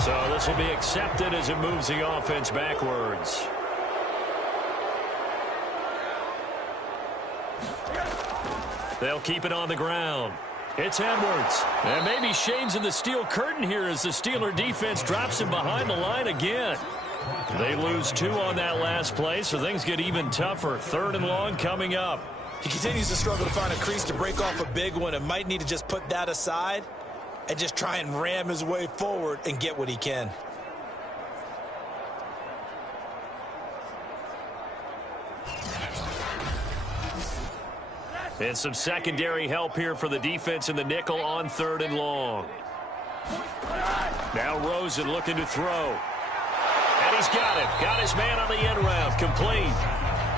So this will be accepted as it moves the offense backwards. They'll keep it on the ground. It's Edwards. And maybe Shane's in the steel curtain here as the Steeler defense drops him behind the line again. They lose 2 on that last play, so things get even tougher. 3rd and long coming up. He continues to struggle to find a crease to break off a big one and might need to just put that aside and just try and ram his way forward and get what he can. And some secondary help here for the defense in the nickel on 3rd and long. Now Rosen looking to throw. And he's got it. Got his man on the end route. Complete.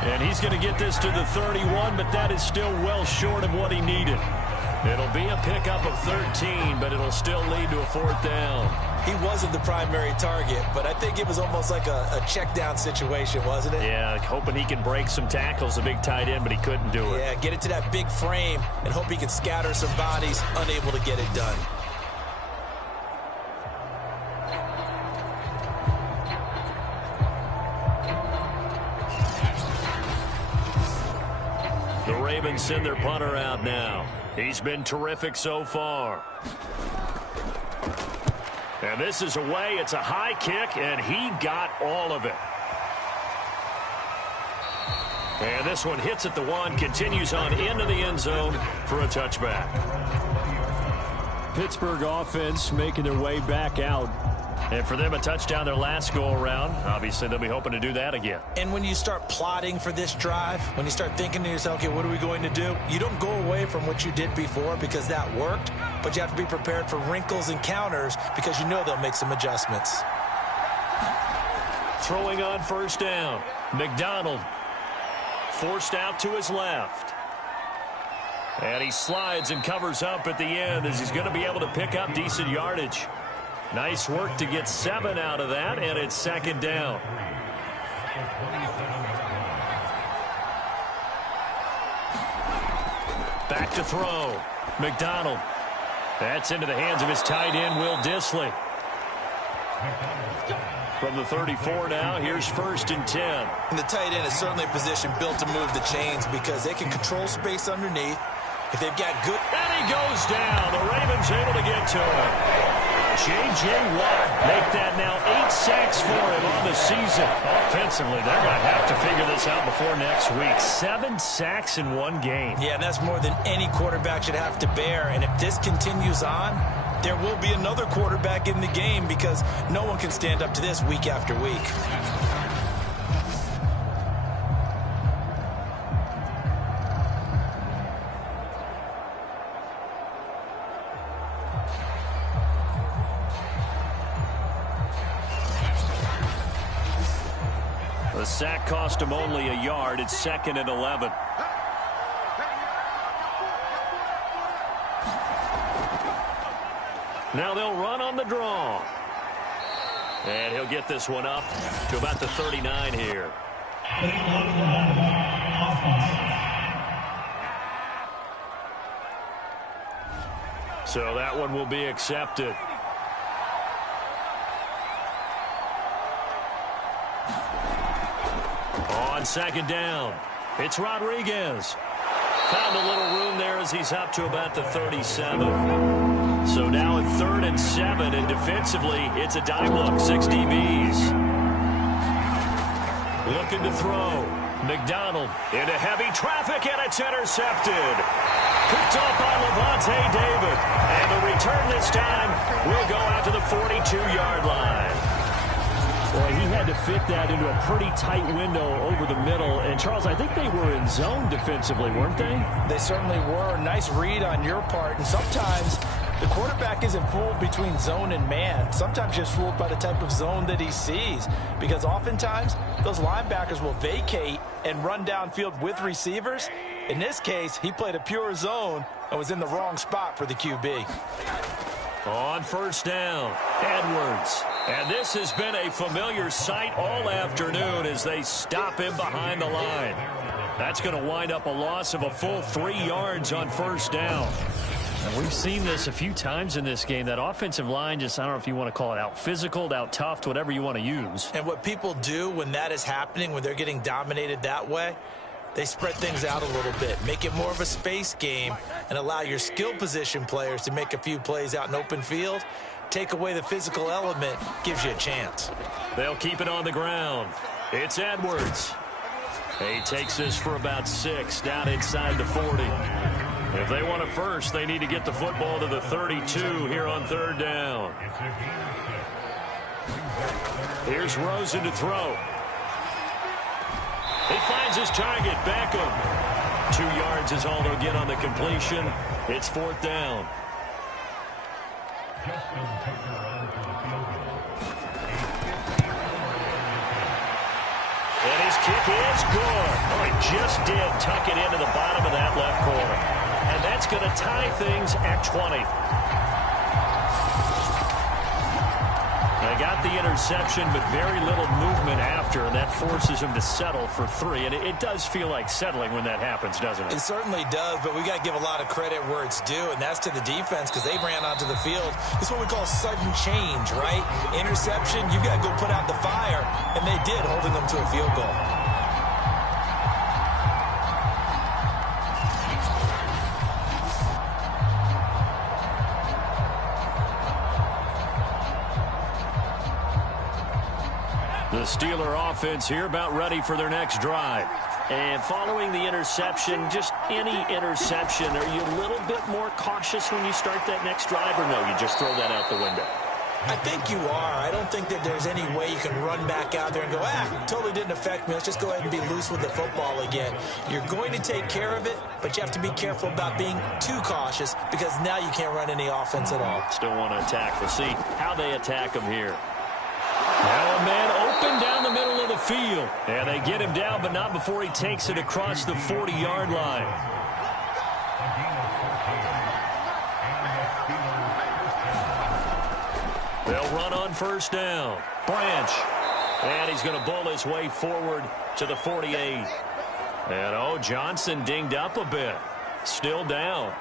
And he's going to get this to the 31, but that is still well short of what he needed. It'll be a pickup of 13, but it'll still lead to a 4th down. He wasn't the primary target, but I think it was almost like a check down situation, wasn't it? Yeah, hoping he can break some tackles, a big tight end, but he couldn't do it. Yeah, get it to that big frame and hope he can scatter some bodies, unable to get it done. The Ravens send their punter out now. He's been terrific so far. And this is away. It's a high kick, and he got all of it. And this one hits at the 1, continues on into the end zone for a touchback. Pittsburgh offense making their way back out. And for them, a touchdown their last go-around. Obviously, they'll be hoping to do that again. And when you start plotting for this drive, when you start thinking to yourself, okay, what are we going to do? You don't go away from what you did before because that worked, but you have to be prepared for wrinkles and counters because you know they'll make some adjustments. Throwing on 1st down. McDonald forced out to his left. And he slides and covers up at the end as he's going to be able to pick up decent yardage. Nice work to get 7 out of that, and it's 2nd down. Back to throw. McDonald. That's into the hands of his tight end, Will Dissly. From the 34 now, here's 1st and 10. And the tight end is certainly a position built to move the chains because they can control space underneath. If they've got good... And he goes down. The Ravens able to get to him. J.J. Watt make that now 8 sacks for him on the season. Offensively, they're going to have to figure this out before next week. 7 sacks in 1 game. Yeah, and that's more than any quarterback should have to bear. And if this continues on, there will be another quarterback in the game because no one can stand up to this week after week. The sack cost him only a yard. It's 2nd and 11. Now they'll run on the draw. And he'll get this one up to about the 39 here. So that one will be accepted. On 2nd down, it's Rodriguez. Found a little room there as he's up to about the 37. So now at 3rd and 7, and defensively, it's a dime look, 6 DBs. Looking to throw. McDonald into heavy traffic, and it's intercepted. Picked off by Levante David. And the return this time will go out to the 42-yard line. Boy, he had to fit that into a pretty tight window over the middle. And, Charles, I think they were in zone defensively, weren't they? They certainly were. Nice read on your part. And sometimes the quarterback isn't fooled between zone and man. Sometimes just fooled by the type of zone that he sees. Because oftentimes, those linebackers will vacate and run downfield with receivers. In this case, he played a pure zone and was in the wrong spot for the QB. On first down, Edwards. And this has been a familiar sight all afternoon as they stop him behind the line. That's going to wind up a loss of a full 3 yards on first down. And we've seen this a few times in this game. That offensive line just, I don't know if you want to call it out physical, out tough, whatever you want to use. And what people do when that is happening, when they're getting dominated that way, they spread things out a little bit, make it more of a space game, and allow your skill position players to make a few plays out in open field. Take away the physical element, gives you a chance. They'll keep it on the ground. It's Edwards. He takes this for about 6 down inside the 40. If they want it first, they need to get the football to the 32 here on third down. Here's Rosen to throw. He finds his target, Beckham. 2 yards is all they'll get on the completion. It's fourth down. And his kick is good. Oh, he just did tuck it into the bottom of that left corner. And that's going to tie things at 20. They got the interception, but very little movement after, and that forces him to settle for 3. And it does feel like settling when that happens, doesn't it? It certainly does, but we got to give a lot of credit where it's due, and that's to the defense because they ran onto the field. It's what we call sudden change, right? Interception, you got to go put out the fire, and they did, holding them to a field goal. The Steeler offense here about ready for their next drive. And following the interception, just any interception, are you a little bit more cautious when you start that next drive, or no, you just throw that out the window? I think you are. I don't think that there's any way you can run back out there and go, totally didn't affect me. Let's just go ahead and be loose with the football again. You're going to take care of it, but you have to be careful about being too cautious because now you can't run any offense at all. Still want to attack. We'll see how they attack him here. Now a man open down the middle of the field. And they get him down, but not before he takes it across the 40-yard line. They'll run on first down. Branch. And he's going to bowl his way forward to the 48. And, Johnson dinged up a bit. Still down.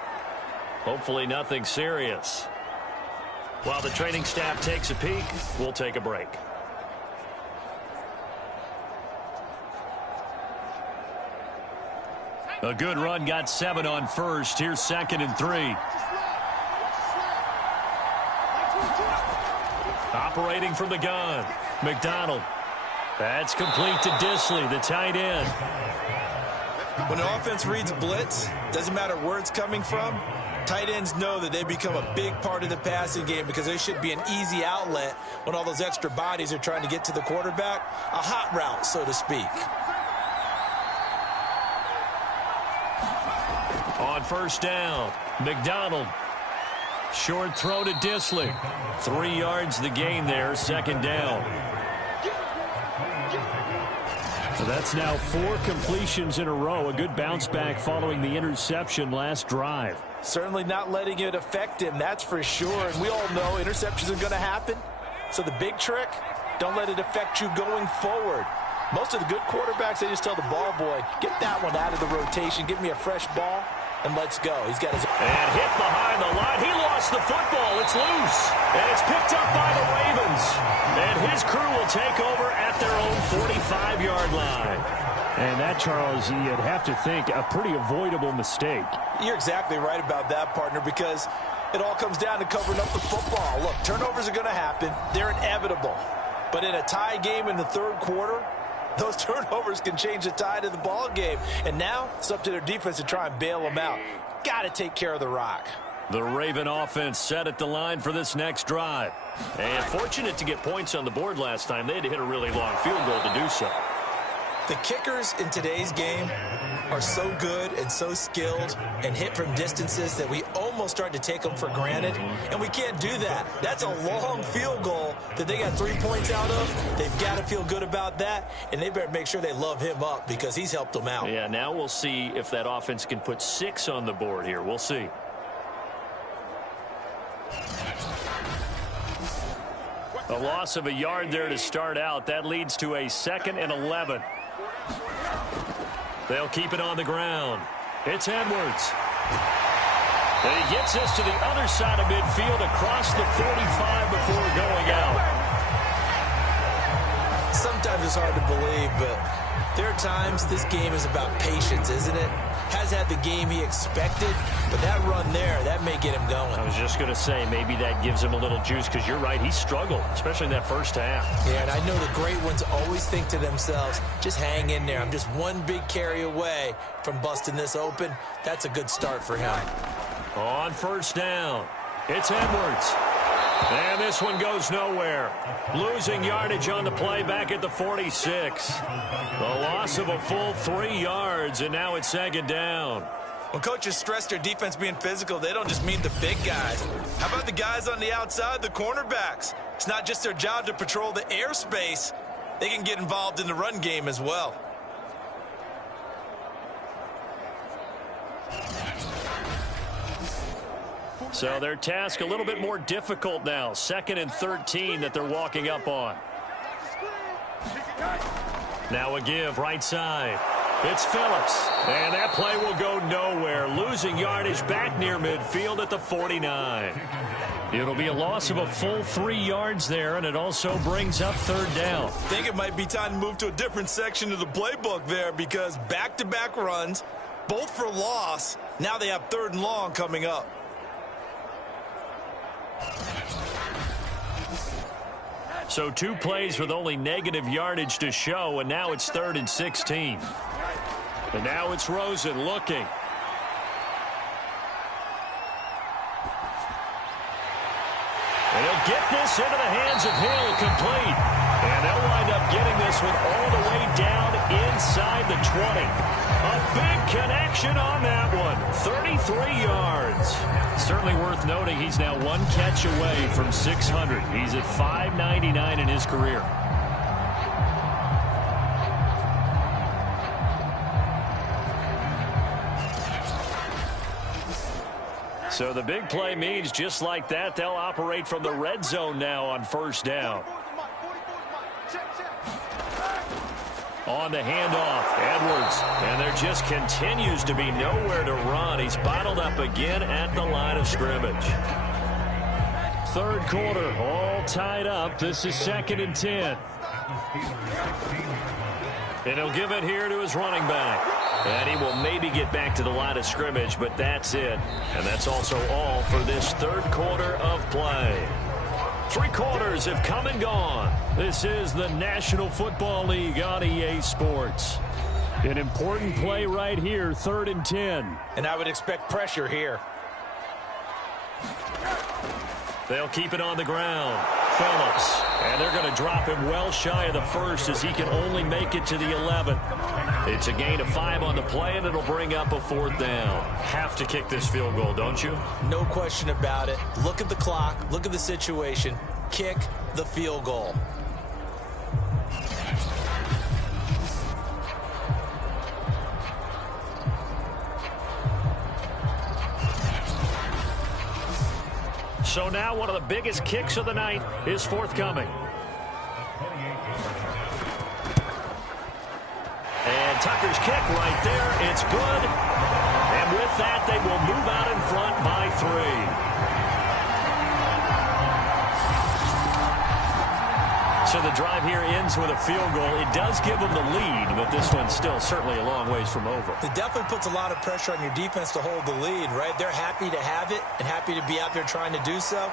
Hopefully nothing serious. While the training staff takes a peek, we'll take a break. A good run, got 7 on first. Here's 2nd and 3. Operating from the gun, McDonald. That's complete to Disley, the tight end. When the offense reads blitz, doesn't matter where it's coming from, tight ends know that they become a big part of the passing game because they should be an easy outlet when all those extra bodies are trying to get to the quarterback. A hot route, so to speak. On first down, McDonald. Short throw to Disley. 3 yards the gain there, 2nd down. So that's now 4 completions in a row. A good bounce back following the interception last drive. Certainly not letting it affect him, that's for sure. And we all know interceptions are going to happen. So the big trick, don't let it affect you going forward. Most of the good quarterbacks, they just tell the ball boy, get that one out of the rotation, give me a fresh ball, and let's go. He's got his... And hit behind the line. He lost the football. It's loose. And it's picked up by the Ravens. And his crew will take over at their own 45-yard line. And that, Charles, you'd have to think a pretty avoidable mistake. You're exactly right about that, partner, because it all comes down to covering up the football. Look, turnovers are going to happen. They're inevitable. But in a tie game in the third quarter, those turnovers can change the tide of the ball game. And now it's up to their defense to try and bail them out. Got to take care of the rock. The Raven offense set at the line for this next drive. And fortunate to get points on the board last time. They had to hit a really long field goal to do so. The kickers in today's game are so good and so skilled and hit from distances that we almost start to take them for granted, and we can't do that. That's a long field goal that they got 3 points out of. They've got to feel good about that, and they better make sure they love him up because he's helped them out. Yeah, now we'll see if that offense can put 6 on the board here. We'll see. A loss of a yard there to start out. That leads to a 2nd and 11. They'll keep it on the ground. It's Edwards. And he gets us to the other side of midfield across the 45 before going out. Sometimes it's hard to believe, but there are times this game is about patience, isn't it? Has had the game he expected, but that run there, that may get him going. I was just going to say, maybe that gives him a little juice, because you're right, he struggled, especially in that first half. Yeah, and I know the great ones always think to themselves, just hang in there. I'm just one big carry away from busting this open. That's a good start for him. On first down, it's Edwards. And this one goes nowhere. Losing yardage on the play back at the 46. The loss of a full 3 yards, and now it's 2nd down. When coaches stress their defense being physical, they don't just mean the big guys. How about the guys on the outside, the cornerbacks? It's not just their job to patrol the airspace. They can get involved in the run game as well. So their task a little bit more difficult now. 2nd and 13 that they're walking up on. Now a give right side. It's Phillips. And that play will go nowhere. Losing yardage back near midfield at the 49. It'll be a loss of a full 3 yards there, and it also brings up 3rd down. I think it might be time to move to a different section of the playbook there, because back-to-back runs, both for loss. Now they have 3rd and long coming up. So 2 plays with only negative yardage to show, and now it's 3rd and 16. And now it's Rosen looking. And he'll get this into the hands of Hill, complete. And they'll wind up getting this one all the way down inside the 20. A big connection on that one. 33 yards. Certainly worth noting he's now 1 catch away from 600. He's at 599 in his career. So the big play means just like that, they'll operate from the red zone now on first down. On the handoff, Edwards. And there just continues to be nowhere to run. He's bottled up again at the line of scrimmage. 3rd quarter, all tied up. This is 2nd and 10. And he'll give it here to his running back. And he will maybe get back to the line of scrimmage, but that's it. And that's also all for this 3rd quarter of play. 3 quarters have come and gone. This is the National Football League on EA Sports. An important play right here, 3rd and 10. And I would expect pressure here. They'll keep it on the ground. Phillips. And they're going to drop him well shy of the 1st as he can only make it to the 11th. It's a gain of 5 on the play, and it'll bring up a 4th down. Have to kick this field goal, don't you? No question about it. Look at the clock. Look at the situation. Kick the field goal. So now one of the biggest kicks of the night is forthcoming. And Tucker's kick right there. It's good. And with that, they will move out in front by 3. So the drive here ends with a field goal. It does give them the lead, but this one's still certainly a long ways from over. It definitely puts a lot of pressure on your defense to hold the lead, right? They're happy to have it and happy to be out there trying to do so.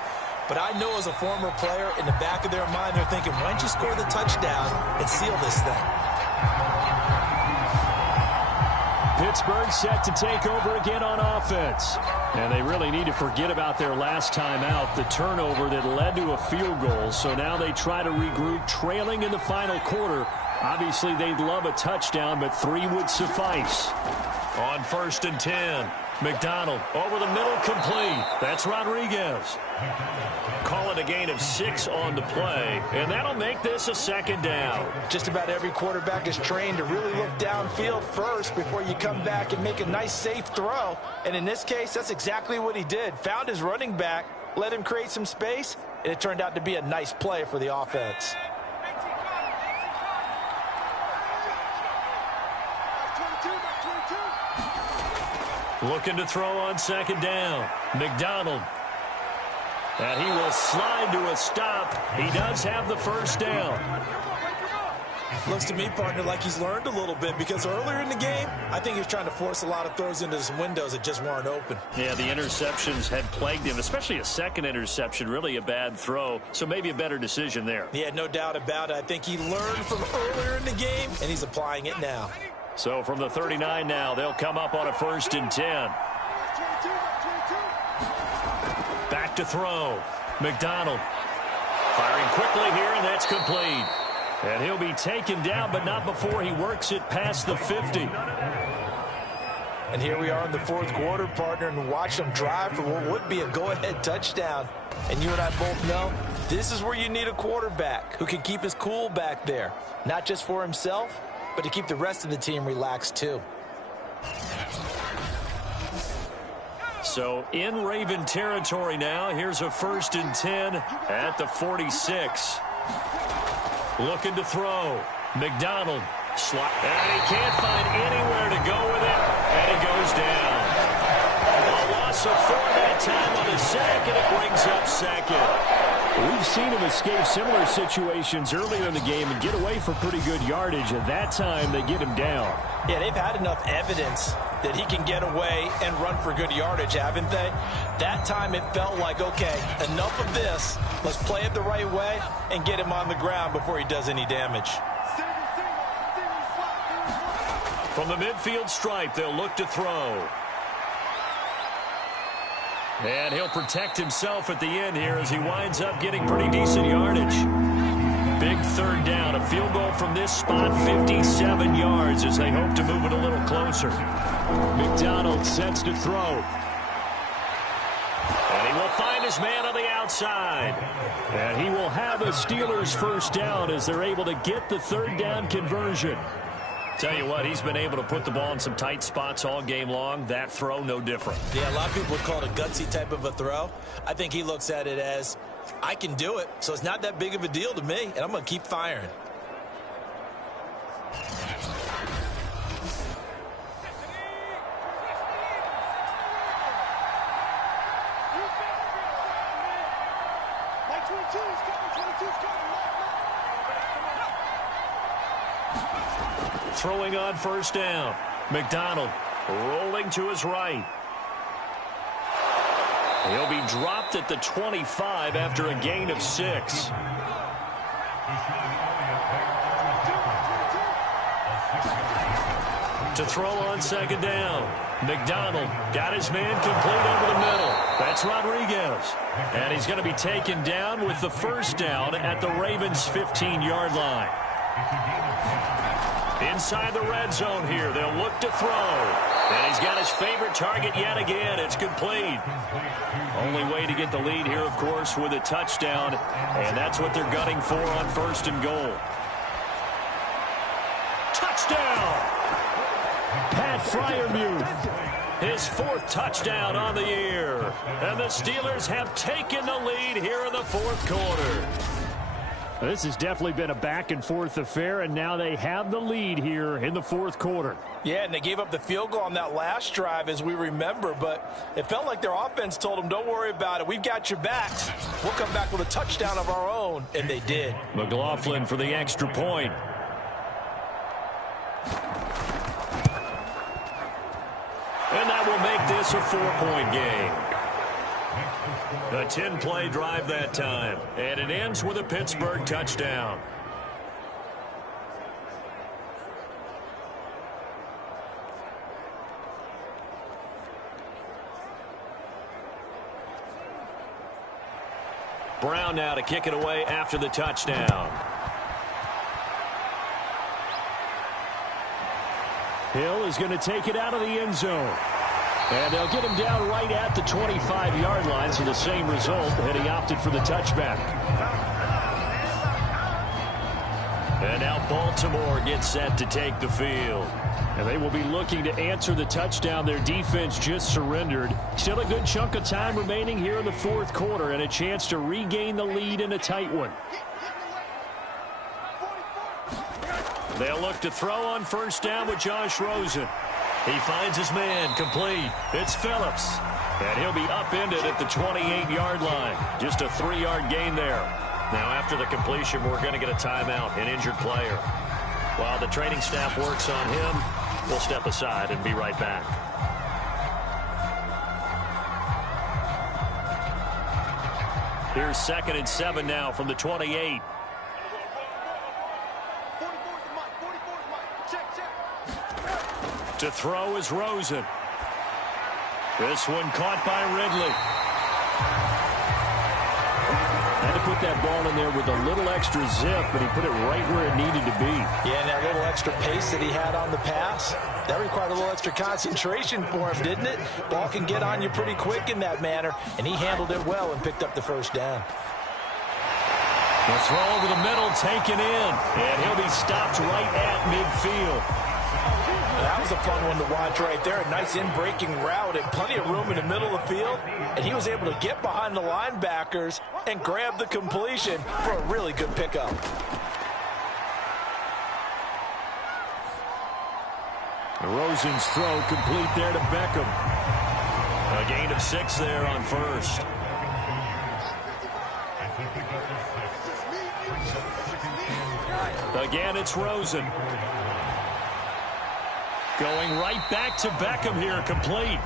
But I know as a former player, in the back of their mind, they're thinking, why don't you score the touchdown and seal this thing? Pittsburgh set to take over again on offense. And they really need to forget about their last time out, the turnover that led to a field goal. So now they try to regroup, trailing in the final quarter. Obviously, they'd love a touchdown, but 3 would suffice. On 1st and 10, McDonald over the middle, complete. That's Rodriguez. Call it a gain of 6 on the play, and that'll make this a 2nd down. Just about every quarterback is trained to really look downfield first before you come back and make a nice, safe throw. And in this case, that's exactly what he did. Found his running back, let him create some space, and it turned out to be a nice play for the offense. Looking to throw on 2nd down. McDonald. And he will slide to a stop. He does have the 1st down. Looks to me, partner, like he's learned a little bit, because earlier in the game, I think he was trying to force a lot of throws into some windows that just weren't open. Yeah, the interceptions had plagued him, especially a 2nd interception, really a bad throw. So maybe a better decision there. Yeah, no doubt about it. I think he learned from earlier in the game, and he's applying it now. So from the 39 now, they'll come up on a 1st and 10. Back to throw. McDonald firing quickly here, and that's complete. And he'll be taken down, but not before he works it past the 50. And here we are in the 4th quarter, partner, and watch them drive for what would be a go-ahead touchdown. And you and I both know this is where you need a quarterback who can keep his cool back there, not just for himself, but to keep the rest of the team relaxed too. So in Raven territory now. Here's a 1st and 10 at the 46. Looking to throw. McDonald. And he can't find anywhere to go with it. And it goes down. A loss of 4 that time on the sack, and it brings up 2nd. We've seen him escape similar situations earlier in the game and get away for pretty good yardage. At that time, they get him down. Yeah, they've had enough evidence that he can get away and run for good yardage, haven't they? That time it felt like, okay, enough of this. Let's play it the right way and get him on the ground before he does any damage. From the midfield stripe, they'll look to throw. And he'll protect himself at the end here as he winds up getting pretty decent yardage. Big 3rd down. A field goal from this spot, 57 yards as they hope to move it a little closer. McDonald sets to throw. And he will find his man on the outside. And he will have a Steelers 1st down as they're able to get the 3rd down conversion. Tell you what, he's been able to put the ball in some tight spots all game long. That throw, no different. Yeah, a lot of people would call it a gutsy type of a throw. I think he looks at it as, I can do it, so it's not that big of a deal to me, and I'm going to keep firing. Throwing on 1st down. McDonald rolling to his right. He'll be dropped at the 25 after a gain of 6. To throw on 2nd down. McDonald got his man complete over the middle. That's Rodriguez. And he's going to be taken down with the 1st down at the Ravens' 15-yard line. Inside the red zone here, they'll look to throw. And he's got his favorite target yet again. It's complete. Only way to get the lead here, of course, with a touchdown. And that's what they're gunning for on 1st and goal. Touchdown! Pat Freiermuth, his 4th touchdown on the year. And the Steelers have taken the lead here in the 4th quarter. This has definitely been a back-and-forth affair, and now they have the lead here in the 4th quarter. Yeah, and they gave up the field goal on that last drive, as we remember, but it felt like their offense told them, don't worry about it. We've got your backs. We'll come back with a touchdown of our own, and they did. McLaughlin for the extra point. And that will make this a 4-point game. A 10-play drive that time, and it ends with a Pittsburgh touchdown. Brown now to kick it away after the touchdown. Hill is going to take it out of the end zone. And they'll get him down right at the 25-yard line, so the same result, and he opted for the touchback. And now Baltimore gets set to take the field. And they will be looking to answer the touchdown their defense just surrendered. Still a good chunk of time remaining here in the fourth quarter and a chance to regain the lead in a tight one. They'll look to throw on first down with Josh Rosen. He finds his man complete. It's Phillips. And he'll be upended at the 28-yard line. Just a 3-yard gain there. Now after the completion, we're going to get a timeout, an injured player. While the training staff works on him, we'll step aside and be right back. Here's 2nd and 7 now from the 28. To throw is Rosen. This one caught by Ridley. Had to put that ball in there with a little extra zip, but he put it right where it needed to be. Yeah, and that little extra pace that he had on the pass, that required a little extra concentration for him, didn't it? Ball can get on you pretty quick in that manner, and he handled it well and picked up the first down. The throw over the middle taken in, and he'll be stopped right at midfield. That was a fun one to watch right there. A nice in-breaking route and plenty of room in the middle of the field. And he was able to get behind the linebackers and grab the completion for a really good pickup. Rosen's throw complete there to Beckham. A gain of 6 there on first. Again, it's Rosen. Going right back to Beckham here, complete.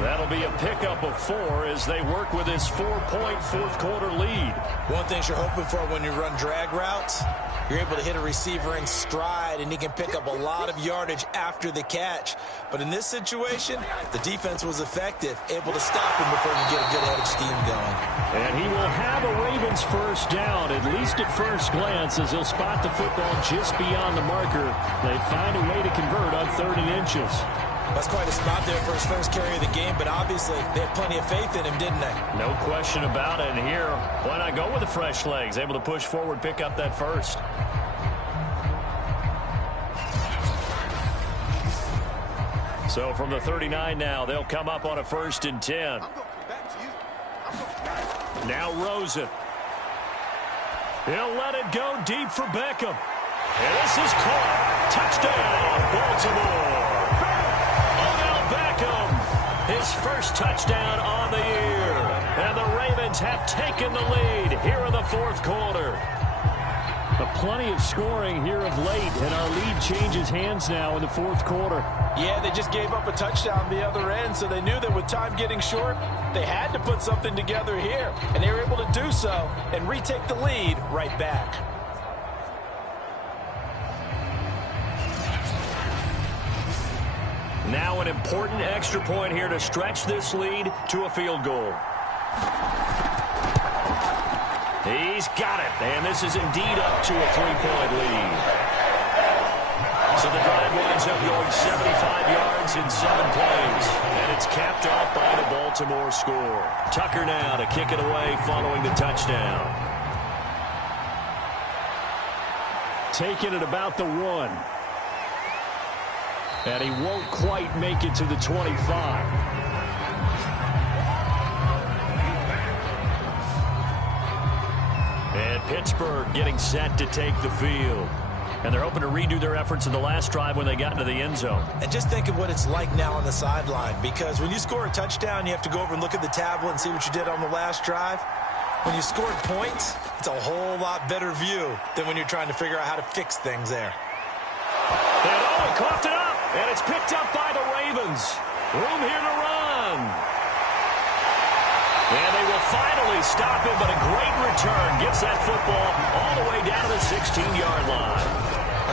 That'll be a pickup of 4 as they work with his 4-point fourth-quarter lead. One thing you're hoping for when you run drag routes, you're able to hit a receiver in stride, and he can pick up a lot of yardage after the catch. But in this situation, the defense was effective, able to stop him before you get a good head of steam going. And he will have a Ravens first down, at least at first glance, as he'll spot the football just beyond the marker. They find a way to convert on 3rd and inches. That's quite a spot there for his first carry of the game, but obviously they had plenty of faith in him, didn't they? No question about it. And here, why not go with the fresh legs? Able to push forward, pick up that first. So from the 39 now, they'll come up on a 1st and 10. Now Rosen. He'll let it go deep for Beckham. And this is caught. Touchdown, Baltimore. Beckham, his first touchdown on the year. And the Ravens have taken the lead here in the fourth quarter. Plenty of scoring here of late, and our lead changes hands now in the fourth quarter. Yeah, they just gave up a touchdown the other end, so they knew that with time getting short, they had to put something together here. And they were able to do so and retake the lead right back. Now an important extra point here to stretch this lead to a field goal. He's got it, and this is indeed up to a 3-point lead. So the drive winds up going 75 yards in 7 plays, and it's capped off by the Baltimore score. Tucker now to kick it away following the touchdown. Taking it about the 1. And he won't quite make it to the 25. And Pittsburgh getting set to take the field. And they're hoping to redo their efforts in the last drive when they got into the end zone. And just think of what it's like now on the sideline, because when you score a touchdown, you have to go over and look at the tablet and see what you did on the last drive. When you scored points, it's a whole lot better view than when you're trying to figure out how to fix things there. And oh, he coughed it up, and it's picked up by the Ravens. Room here to run. And they will finally stop him, but a great return gets that football all the way down to the 16-yard line.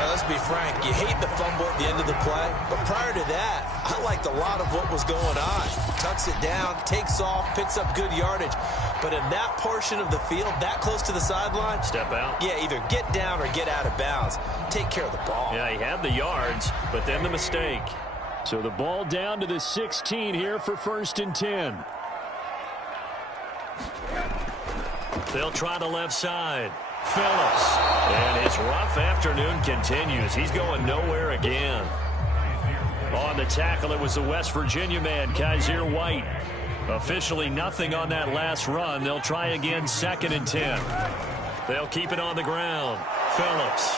Let's be frank, you hate the fumble at the end of the play, but prior to that, I That liked a lot of what was going on. Tucks it down, takes off, picks up good yardage. But in that portion of the field, that close to the sideline, step out. Yeah, either get down or get out of bounds. Take care of the ball. Yeah, he had the yards, but then the mistake. So the ball down to the 16 here for 1st and 10. They'll try the left side. Phillips. And his rough afternoon continues. He's going nowhere again. On the tackle, it was the West Virginia man, Kaiser White. Officially nothing on that last run. They'll try again 2nd and 10. They'll keep it on the ground. Phillips.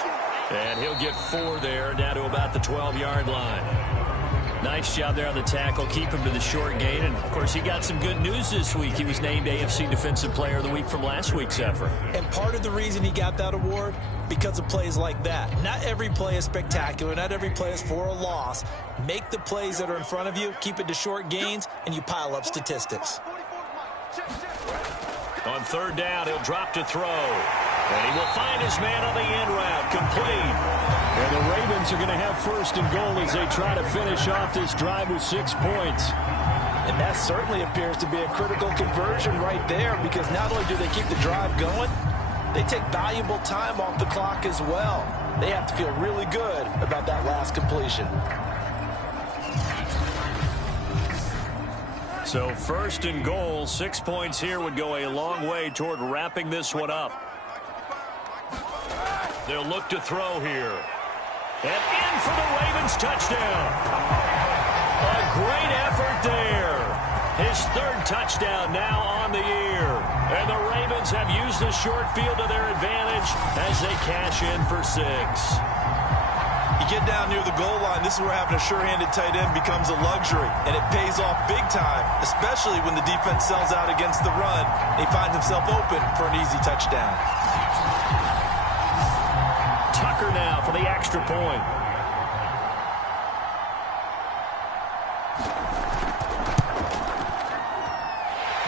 And he'll get 4 there, down to about the 12-yard line. Nice job there on the tackle. Keep him to the short gain. And, of course, he got some good news this week. He was named AFC Defensive Player of the Week from last week's effort. And part of the reason he got that award, because of plays like that. Not every play is spectacular. Not every play is for a loss. Make the plays that are in front of you, keep it to short gains, and you pile up statistics. On 3rd down, he'll drop to throw. And he will find his man on the end route. Complete. And the Ravens are going to have 1st and goal as they try to finish off this drive with 6 points. And that certainly appears to be a critical conversion right there, because not only do they keep the drive going, they take valuable time off the clock as well. They have to feel really good about that last completion. So 1st and goal, 6 points here would go a long way toward wrapping this one up. They'll look to throw here. And in for the Ravens touchdown. A great effort there. His 3rd touchdown now on the year. And the Ravens have used the short field to their advantage as they cash in for 6. You get down near the goal line, this is where having a sure-handed tight end becomes a luxury. And it pays off big time, especially when the defense sells out against the run. He finds himself open for an easy touchdown. Tucker now for the extra point.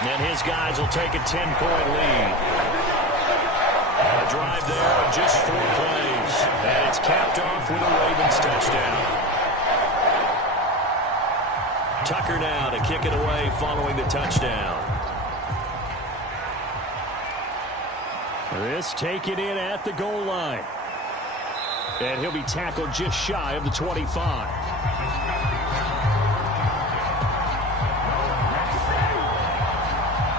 And his guys will take a 10-point lead. A drive there of just 4 plays. And it's capped off with a Ravens touchdown. Tucker now to kick it away following the touchdown. This taken in at the goal line. And he'll be tackled just shy of the 25.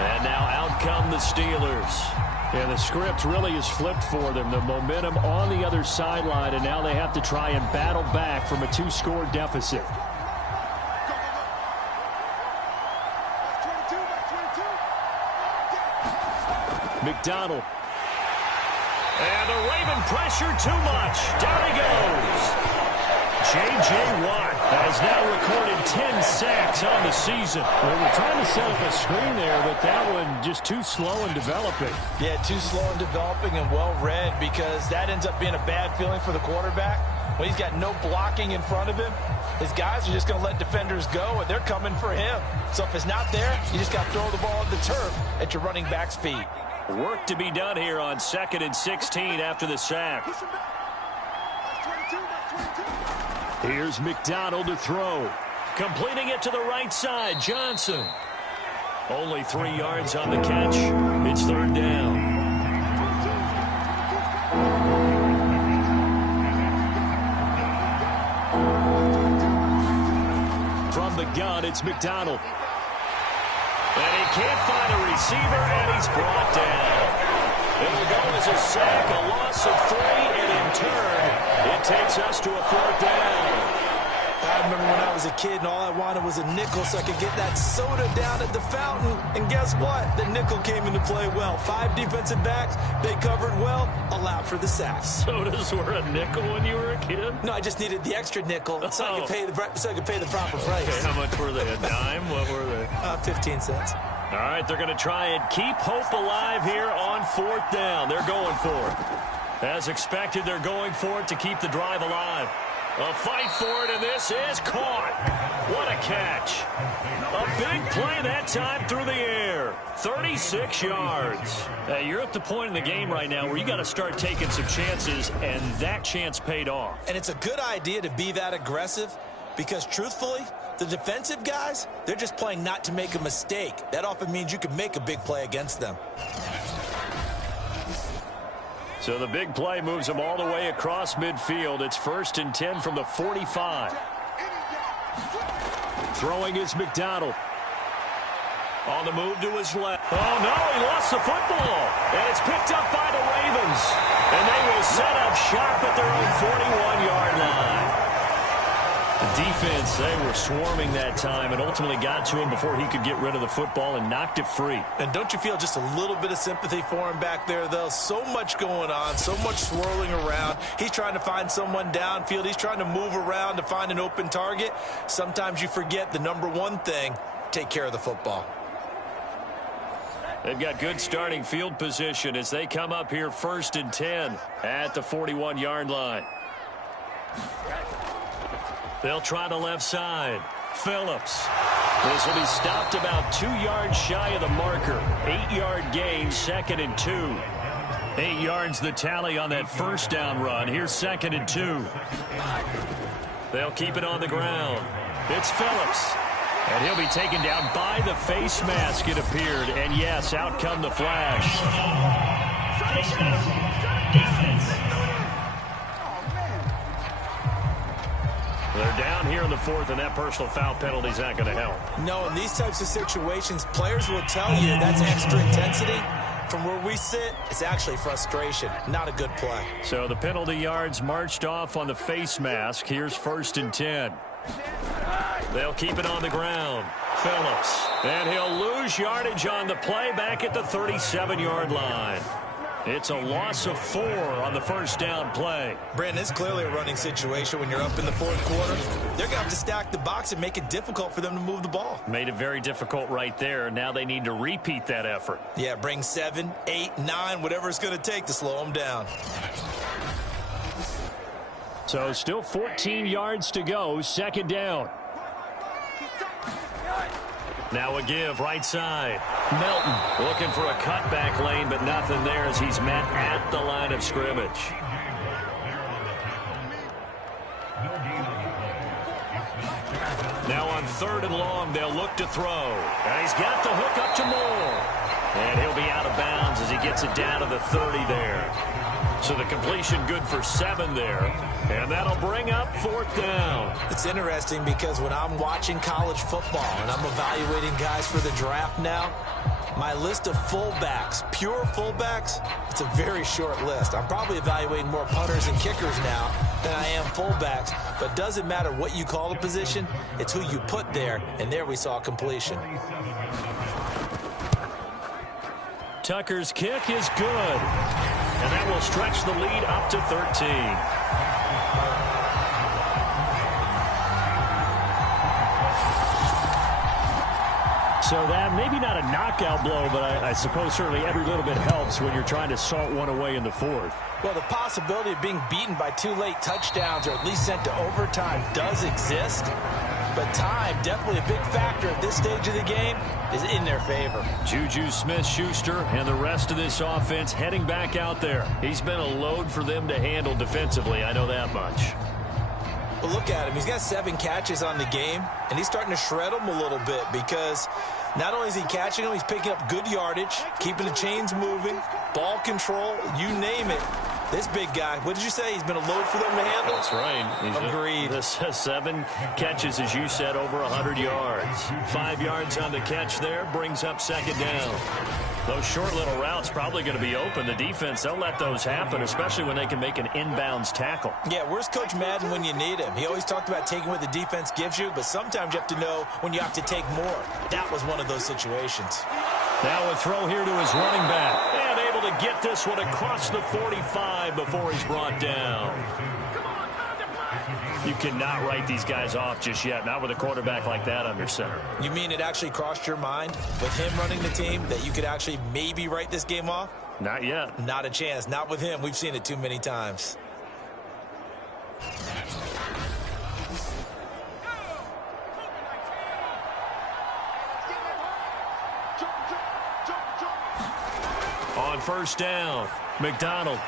And now out come the Steelers. Yeah, the script really is flipped for them. The momentum on the other sideline, and now they have to try and battle back from a 2-score deficit. McDonald. And the Raven pressure too much. Down he goes. J.J. Watt has now recorded 10 sacks on the season. Well, we're trying to set up a screen there, but that one just too slow in developing. Yeah, too slow in developing and well-read, because that ends up being a bad feeling for the quarterback. When he's got no blocking in front of him, his guys are just going to let defenders go, and they're coming for him. So if it's not there, you just got to throw the ball at the turf at your running back's feet. Work to be done here on 2nd and 16 after the sack. Here's McDonald to throw. Completing it to the right side, Johnson. Only 3 yards on the catch. It's 3rd down. From the gun, it's McDonald. And he can't find a receiver, and he's brought down. It'll go as a sack, a loss of 3, and in turn, it takes us to a 4th down. I remember when I was a kid and all I wanted was a nickel so I could get that soda down at the fountain. And guess what? The nickel came into play well. 5 defensive backs, they covered well, allowed for the sacks. Sodas were a nickel when you were a kid? No, I just needed the extra nickel so I could pay the proper price. Okay, how much were they? A dime? What were they? 15 cents. All right, they're going to try and keep hope alive here on 4th down. They're going for it. As expected, they're going for it to keep the drive alive. A fight for it, and this is caught. What a catch. A big play that time through the air. 36 yards. You're at the point in the game right now where you got to start taking some chances, and that chance paid off. And it's a good idea to be that aggressive, Because truthfully, the defensive guys, they're just playing not to make a mistake. That often means you can make a big play against them. So the big play moves them all the way across midfield. It's 1st and 10 from the 45. Throwing is McDonald. On the move to his left. Oh, no, he lost the football. And it's picked up by the Ravens. And they will set up shop at their own 41-yard line. The defense, they were swarming that time and ultimately got to him before he could get rid of the football and knocked it free. And don't you feel just a little bit of sympathy for him back there, though? So much going on, so much swirling around. He's trying to find someone downfield. He's trying to move around to find an open target. Sometimes you forget the number one thing, take care of the football. They've got good starting field position as they come up here 1st and 10 at the 41-yard line. They'll try the left side. Phillips. This will be stopped about 2 yards shy of the marker. 8-yard gain, 2nd and 2. 8 yards the tally on that first down run. Here's 2nd and 2. They'll keep it on the ground. It's Phillips. And he'll be taken down by the face mask, it appeared. And yes, out come the flash. They're down here in the 4th, and that personal foul penalty is not going to help. No, in these types of situations, players will tell you that's extra intensity. From where we sit, it's actually frustration. Not a good play. So the penalty yards marched off on the face mask. Here's 1st and 10. They'll keep it on the ground. Phillips. And he'll lose yardage on the play back at the 37-yard line. It's a loss of 4 on the first down play. Brandon, it's clearly a running situation when you're up in the 4th quarter. They're going to have to stack the box and make it difficult for them to move the ball. Made it very difficult right there. Now they need to repeat that effort. Yeah, bring 7, 8, 9, whatever it's going to take to slow them down. So still 14 yards to go, 2nd down. Now a give, right side. Melton looking for a cutback lane, but nothing there as he's met at the line of scrimmage. Now on 3rd and long, they'll look to throw. And he's got the hook up to Moore. And he'll be out of bounds as he gets it down to the 30 there. So the completion good for 7 there. And that'll bring up 4th down. It's interesting because when I'm watching college football and I'm evaluating guys for the draft now, my list of fullbacks, pure fullbacks, it's a very short list. I'm probably evaluating more punters and kickers now than I am fullbacks. But it doesn't matter what you call the position, it's who you put there. And there we saw completion. Tucker's kick is good. And that will stretch the lead up to 13. So that maybe not a knockout blow, but I suppose certainly every little bit helps when you're trying to salt one away in the 4th. Well, the possibility of being beaten by 2 late touchdowns or at least sent to overtime does exist. But time, definitely a big factor at this stage of the game, is in their favor. Juju Smith-Schuster and the rest of this offense heading back out there. He's been a load for them to handle defensively, I know that much. But look at him. He's got 7 catches on the game, and he's starting to shred them a little bit because not only is he catching them, he's picking up good yardage, keeping the chains moving, ball control, you name it. This big guy, what did you say? He's been a load for them to handle? That's right. Agreed. This 7 catches, as you said, over 100 yards. 5 yards on the catch there brings up 2nd down. Those short little routes probably going to be open. The defense, they'll let those happen, especially when they can make an inbounds tackle. Yeah, where's Coach Madden when you need him? He always talked about taking what the defense gives you, but sometimes you have to know when you have to take more. That was one of those situations. Now a throw here to his running back. And able to get this one across the 45 before he's brought down. You cannot write these guys off just yet, not with a quarterback like that under center. You mean it actually crossed your mind with him running the team that you could actually maybe write this game off? Not yet. Not a chance. Not with him. We've seen it too many times. On 1st down, McDonald.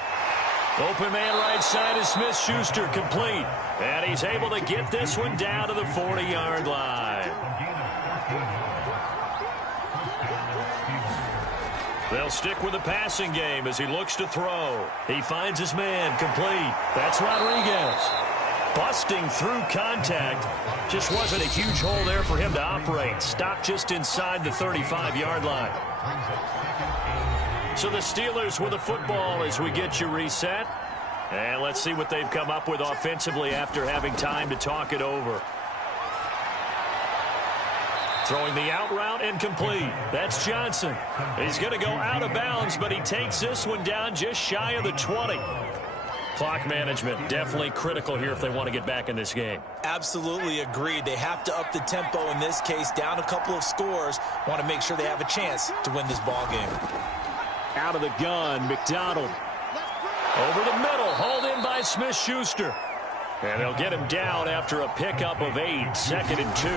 Open man right side is Smith-Schuster, complete. And he's able to get this one down to the 40-yard line. They'll stick with the passing game as he looks to throw. He finds his man, complete. That's Rodriguez. Busting through contact. Just wasn't a huge hole there for him to operate. Stopped just inside the 35-yard line. So the Steelers with the football as we get you reset. And let's see what they've come up with offensively after having time to talk it over. Throwing the out route and complete. That's Johnson. He's going to go out of bounds, but he takes this one down just shy of the 20. Clock management definitely critical here if they want to get back in this game. Absolutely agreed. They have to up the tempo in this case, down a couple of scores. Want to make sure they have a chance to win this ball game. Out of the gun, McDonald. Over the middle, hauled in by Smith-Schuster. And they'll get him down after a pickup of 8, 2nd and 2.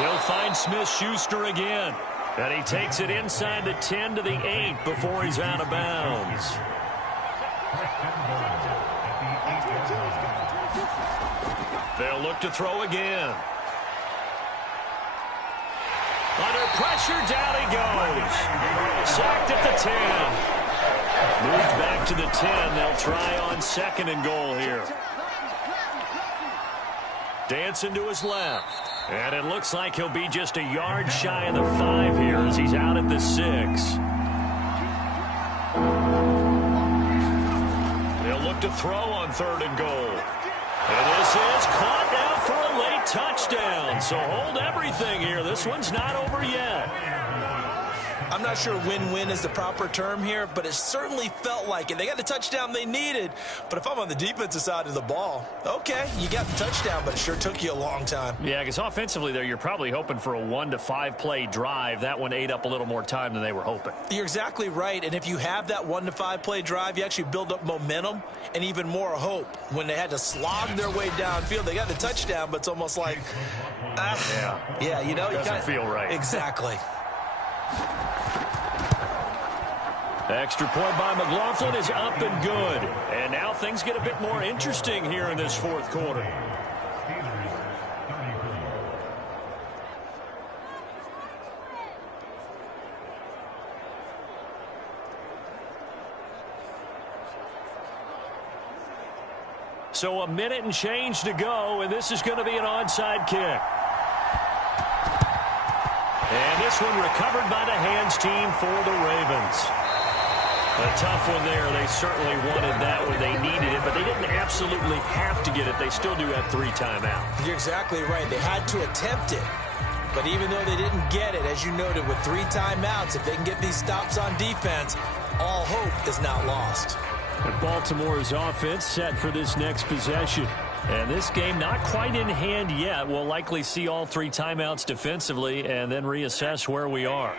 He'll find Smith-Schuster again. And he takes it inside the 10 to the 8 before he's out of bounds. They'll look to throw again. Under pressure, down he goes. Sacked at the 10. Moved back to the 10. They'll try on 2nd and goal here. Dancing to his left. And it looks like he'll be just a yard shy of the 5 here as he's out at the 6. They'll look to throw on 3rd and goal. And this is caught now for a late touchdown. So hold everything here. This one's not over yet. I'm not sure win-win is the proper term here, but it certainly felt like it. They got the touchdown they needed, but if I'm on the defensive side of the ball, okay, you got the touchdown, but it sure took you a long time. Yeah, because offensively there, you're probably hoping for a 1 to 5 play drive. That one ate up a little more time than they were hoping. You're exactly right, and if you have that 1 to 5 play drive, you actually build up momentum and even more hope. When they had to slog their way downfield, they got the touchdown, but it's almost like, yeah, you know, doesn't feel right. Exactly. Extra point by McLaughlin is up and good. And now things get a bit more interesting here in this 4th quarter. So a minute and change to go, and this is going to be an onside kick. And this one recovered by the hands team for the Ravens. A tough one there. They certainly wanted that when they needed it, but they didn't absolutely have to get it. They still do have 3 timeouts. You're exactly right. They had to attempt it. But even though they didn't get it, as you noted, with 3 timeouts, if they can get these stops on defense, all hope is not lost. And Baltimore's offense set for this next possession. And this game not quite in hand yet. We'll likely see all 3 timeouts defensively and then reassess where we are.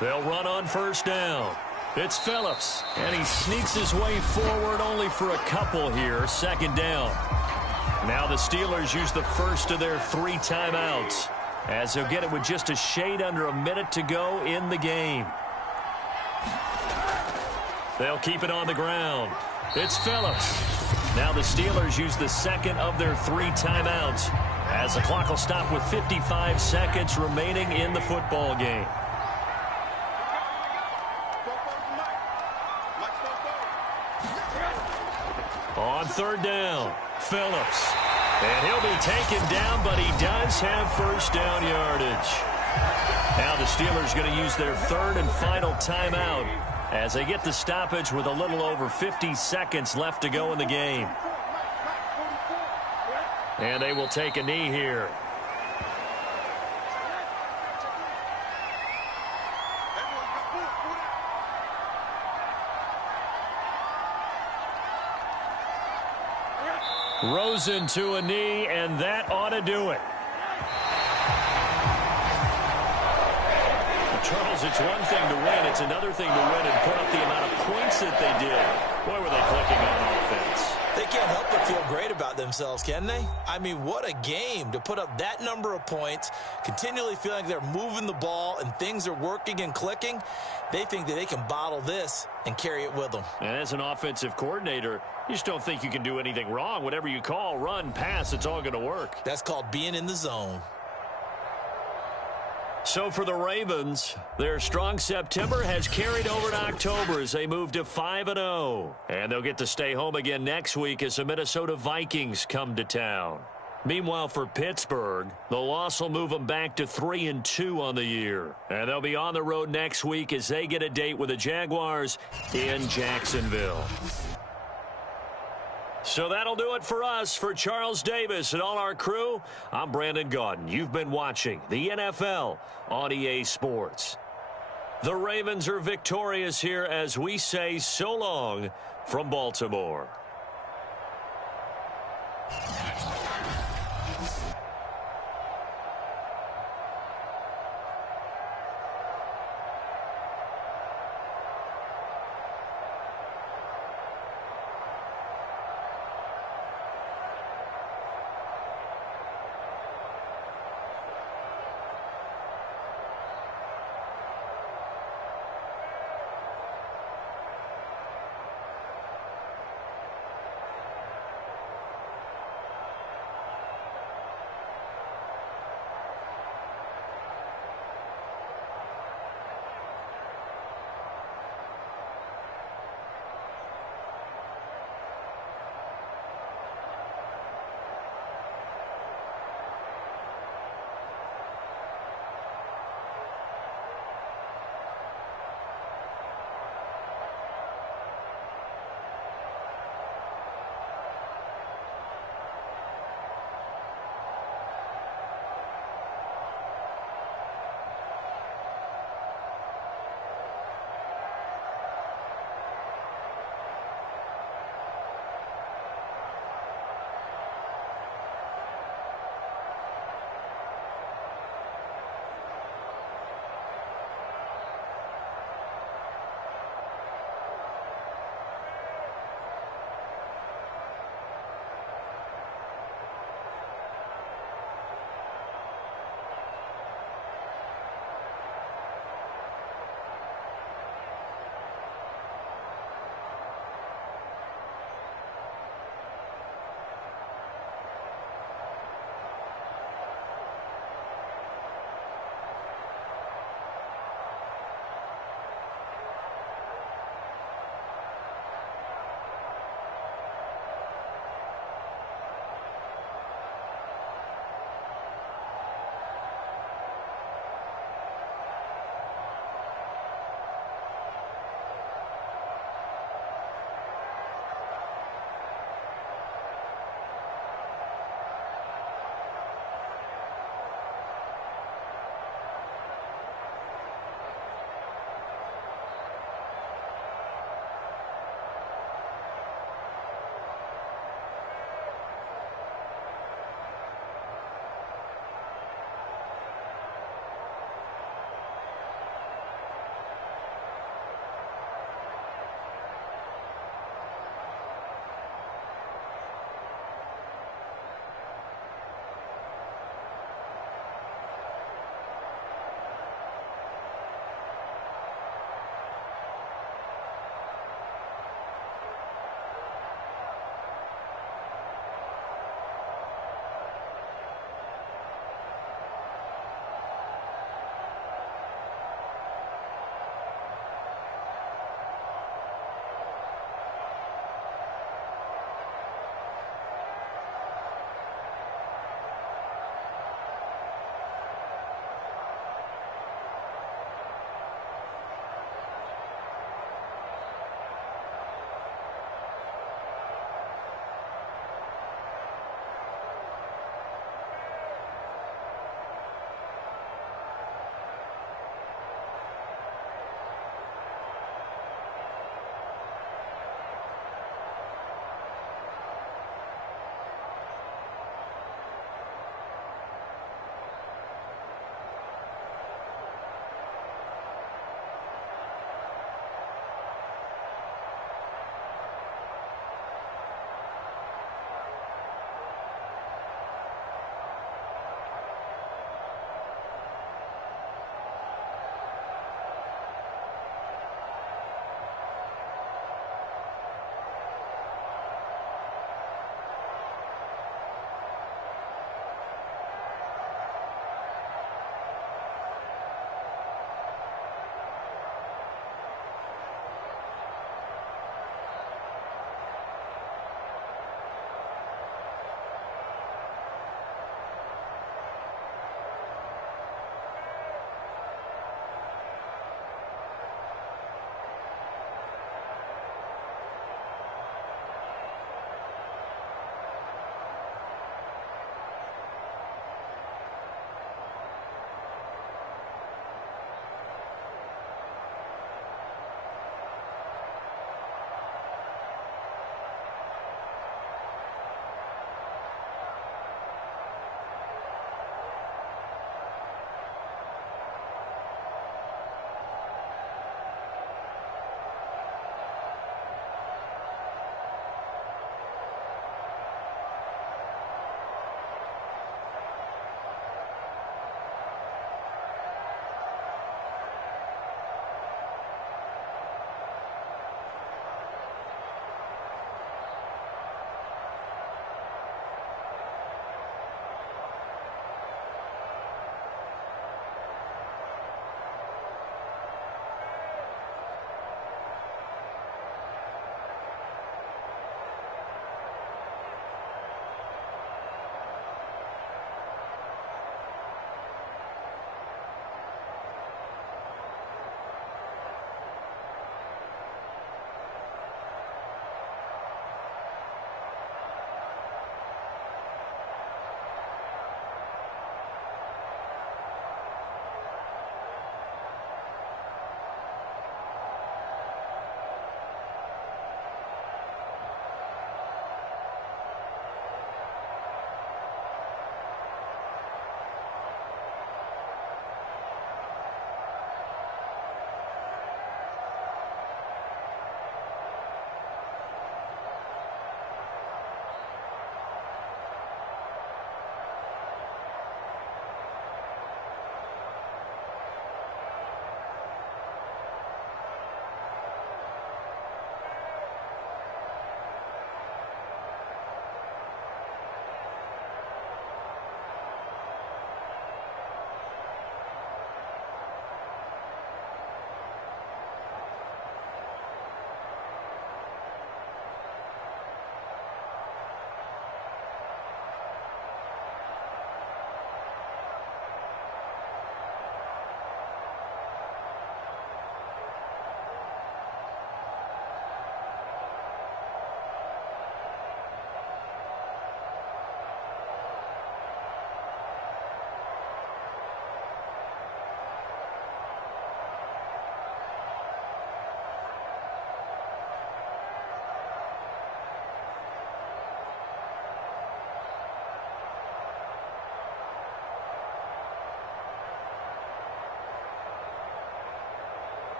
They'll run on 1st down. It's Phillips, and he sneaks his way forward only for a couple here. 2nd down. Now the Steelers use the first of their 3 timeouts as they'll get it with just a shade under a minute to go in the game. They'll keep it on the ground. It's Phillips. Now the Steelers use the 2nd of their 3 timeouts as the clock will stop with 55 seconds remaining in the football game. On 3rd down, Phillips. And he'll be taken down, but he does have 1st down yardage. Now the Steelers going to use their 3rd and final timeout as they get the stoppage with a little over 50 seconds left to go in the game. And they will take a knee here. Rosen to a knee, and that ought to do it. Charles, it's one thing to win. It's another thing to win and put up the amount of points that they did. Boy, were they clicking on offense. They can't help but feel great about themselves, can they? I mean, what a game to put up that number of points, continually feeling they're moving the ball and things are working and clicking. They think that they can bottle this and carry it with them. And as an offensive coordinator, you just don't think you can do anything wrong. Whatever you call, run, pass, it's all going to work. That's called being in the zone. So for the Ravens, their strong September has carried over to October as they move to 5-0. And they'll get to stay home again next week as the Minnesota Vikings come to town. Meanwhile, for Pittsburgh, the loss will move them back to 3-2 on the year. And they'll be on the road next week as they get a date with the Jaguars in Jacksonville. So that'll do it for us. For Charles Davis and all our crew, I'm Brandon Gaudin. You've been watching the NFL on EA Sports. The Ravens are victorious here as we say so long from Baltimore.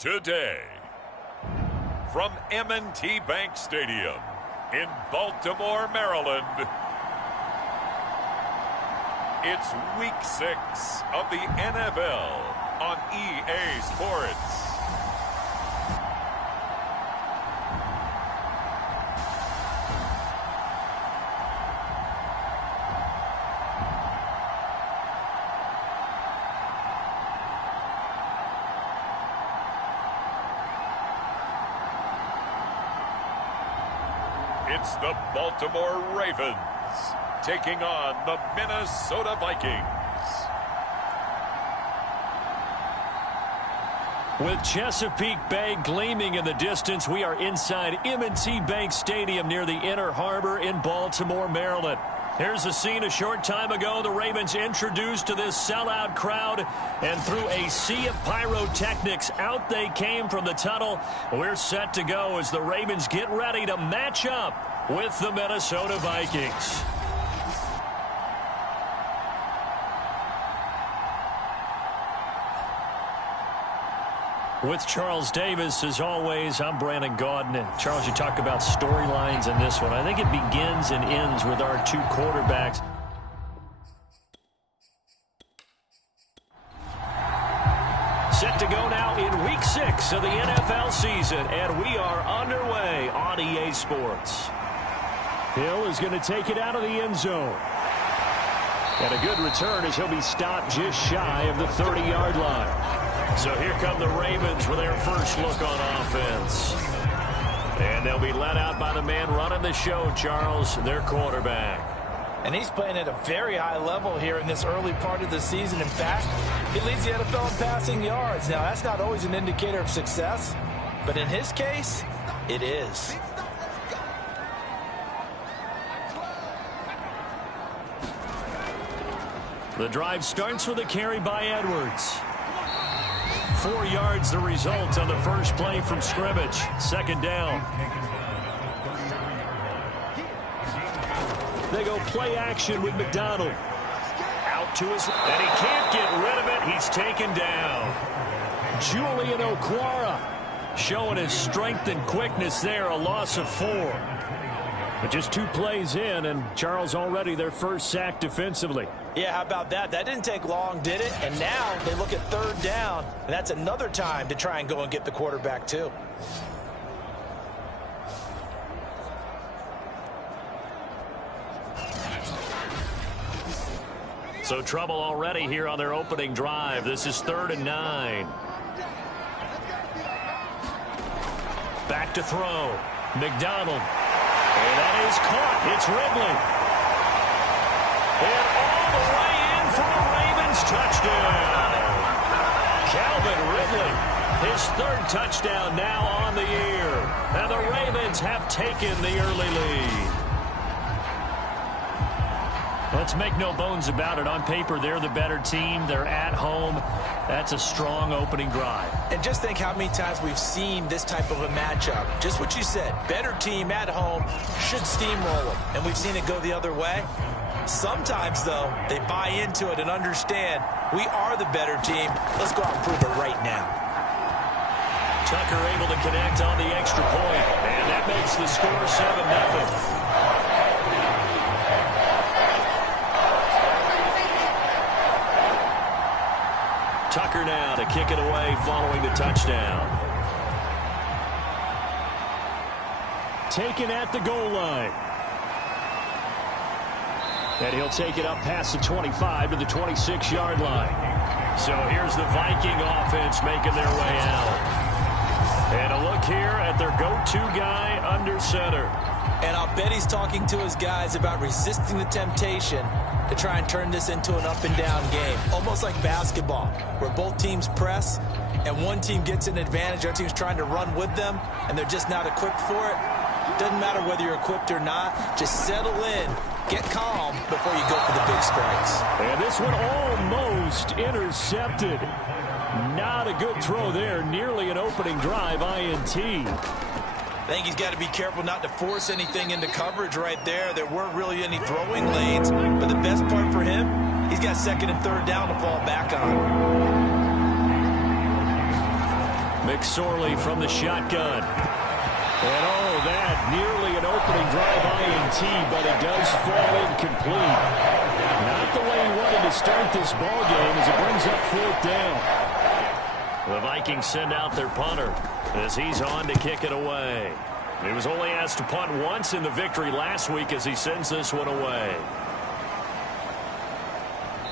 today. From M&T Bank Stadium in Baltimore, Maryland, it's Week 6 of the NFL on EA Sports. It's the Baltimore Ravens taking on the Minnesota Vikings. With Chesapeake Bay gleaming in the distance, we are inside M&T Bank Stadium near the Inner Harbor in Baltimore, Maryland. Here's the scene a short time ago. The Ravens introduced to this sellout crowd, and through a sea of pyrotechnics, out they came from the tunnel. We're set to go as the Ravens get ready to match up with the Minnesota Vikings. With Charles Davis, as always, I'm Brandon Gaudin. And Charles, you talk about storylines in this one. I think it begins and ends with our two quarterbacks. Set to go now in Week 6 of the NFL season, and we are underway on EA Sports. Hill is going to take it out of the end zone. And a good return as he'll be stopped just shy of the 30-yard line. So here come the Ravens with their first look on offense. And they'll be led out by the man running the show, Charles, their quarterback. And he's playing at a very high level here in this early part of the season. In fact, he leads the NFL in passing yards. Now, that's not always an indicator of success, but in his case, it is. The drive starts with a carry by Edwards. 4 yards the result on the first play from scrimmage. Second down. They go play action with McDonald. Out to his, and he can't get rid of it. He's taken down. Julian Okwara showing his strength and quickness there. A loss of 4. But just 2 plays in, and Charles already their first sack defensively. Yeah, how about that? That didn't take long, did it? And now they look at third down, and that's another time to try and go and get the quarterback too. So trouble already here on their opening drive. This is 3rd and 9. Back to throw. McDonald. And that is caught. It's Ridley. And all the way in for a Ravens touchdown. Calvin Ridley, his 3rd touchdown now on the year. And the Ravens have taken the early lead. Let's make no bones about it. On paper, they're the better team. They're at home. That's a strong opening drive. And just think how many times we've seen this type of a matchup. Just what you said. Better team at home should steamroll them. And we've seen it go the other way. Sometimes, though, they buy into it and understand we are the better team. Let's go out and prove it right now. Tucker able to connect on the extra point. And that makes the score 7-0. Tucker now to kick it away following the touchdown. Taken at the goal line. And he'll take it up past the 25 to the 26-yard line. So here's the Viking offense making their way out. And a look here at their go-to guy under center. And I'll bet he's talking to his guys about resisting the temptation to try and turn this into an up-and-down game. Almost like basketball, where both teams press, and one team gets an advantage, our team's trying to run with them, and they're just not equipped for it. Doesn't matter whether you're equipped or not. Just settle in, get calm before you go for the big strikes. And this one almost intercepted. Not a good throw there. Nearly an opening drive INT. I think he's got to be careful not to force anything into coverage right there. There weren't really any throwing lanes, but the best part for him, he's got 2nd and 3rd down to fall back on. McSorley from the shotgun. And oh, that nearly an opening drive INT, but it does fall incomplete. Not the way he wanted to start this ball game as it brings up 4th down. The Vikings send out their punter as he's on to kick it away. He was only asked to punt once in the victory last week as he sends this one away.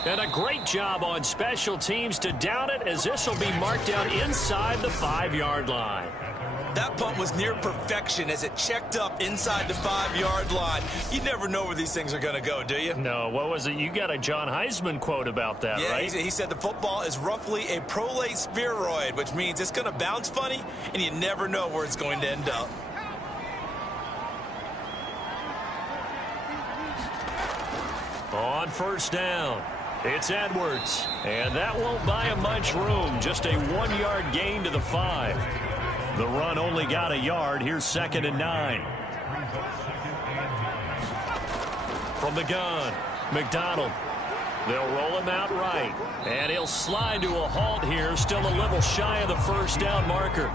And a great job on special teams to down it as this will be marked down inside the 5-yard line. That punt was near perfection as it checked up inside the 5-yard line. You never know where these things are going to go, do you? No, what was it? You got a John Heisman quote about that, right? He said the football is roughly a prolate spheroid, which means it's going to bounce funny, and you never know where it's going to end up. On 1st down, it's Edwards. And that won't buy him much room. Just a 1-yard gain to the 5. The run only got a yard. Here's 2nd and 9. From the gun, McDonald. They'll roll him out right. And he'll slide to a halt here. Still a little shy of the 1st down marker.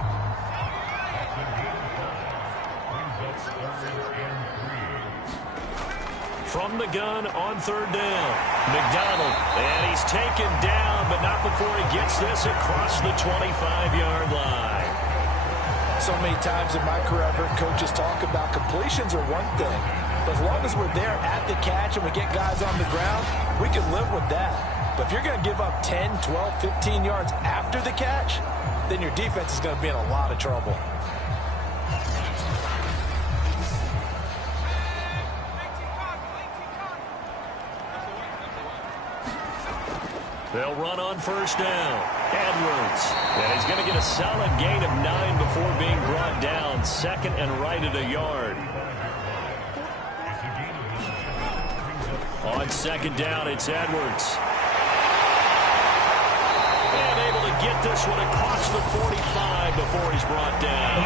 From the gun on 3rd down. McDonald. And he's taken down, but not before he gets this across the 25-yard line. So many times in my career, I've heard coaches talk about completions are one thing. But as long as we're there at the catch and we get guys on the ground, we can live with that. But if you're going to give up 10, 12, 15 yards after the catch, then your defense is going to be in a lot of trouble. They'll run on 1st down. Edwards. And he's going to get a solid gain of 9 before being brought down. 2nd and right at a yard. On 2nd down, it's Edwards. And able to get this one across the 45 before he's brought down.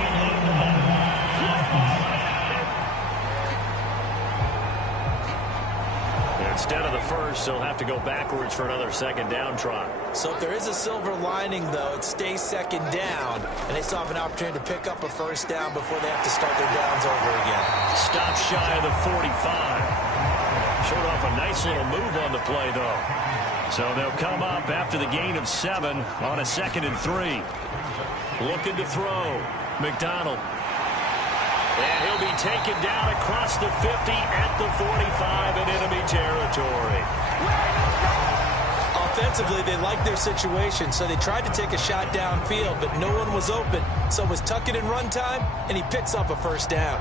Instead of the 1st, they'll have to go backwards for another 2nd down try. So if there is a silver lining, though, it stays 2nd down, and they still have an opportunity to pick up a 1st down before they have to start their downs over again. Stop shy of the 45. Showed off a nice little move on the play, though. So they'll come up after the gain of 7 on a 2nd and 3. Looking to throw. McDonald. And he'll be taken down across the 50 at the 45 in enemy territory. Offensively, they liked their situation, so they tried to take a shot downfield, but no one was open. So it was tuck it in run time, and he picks up a 1st down.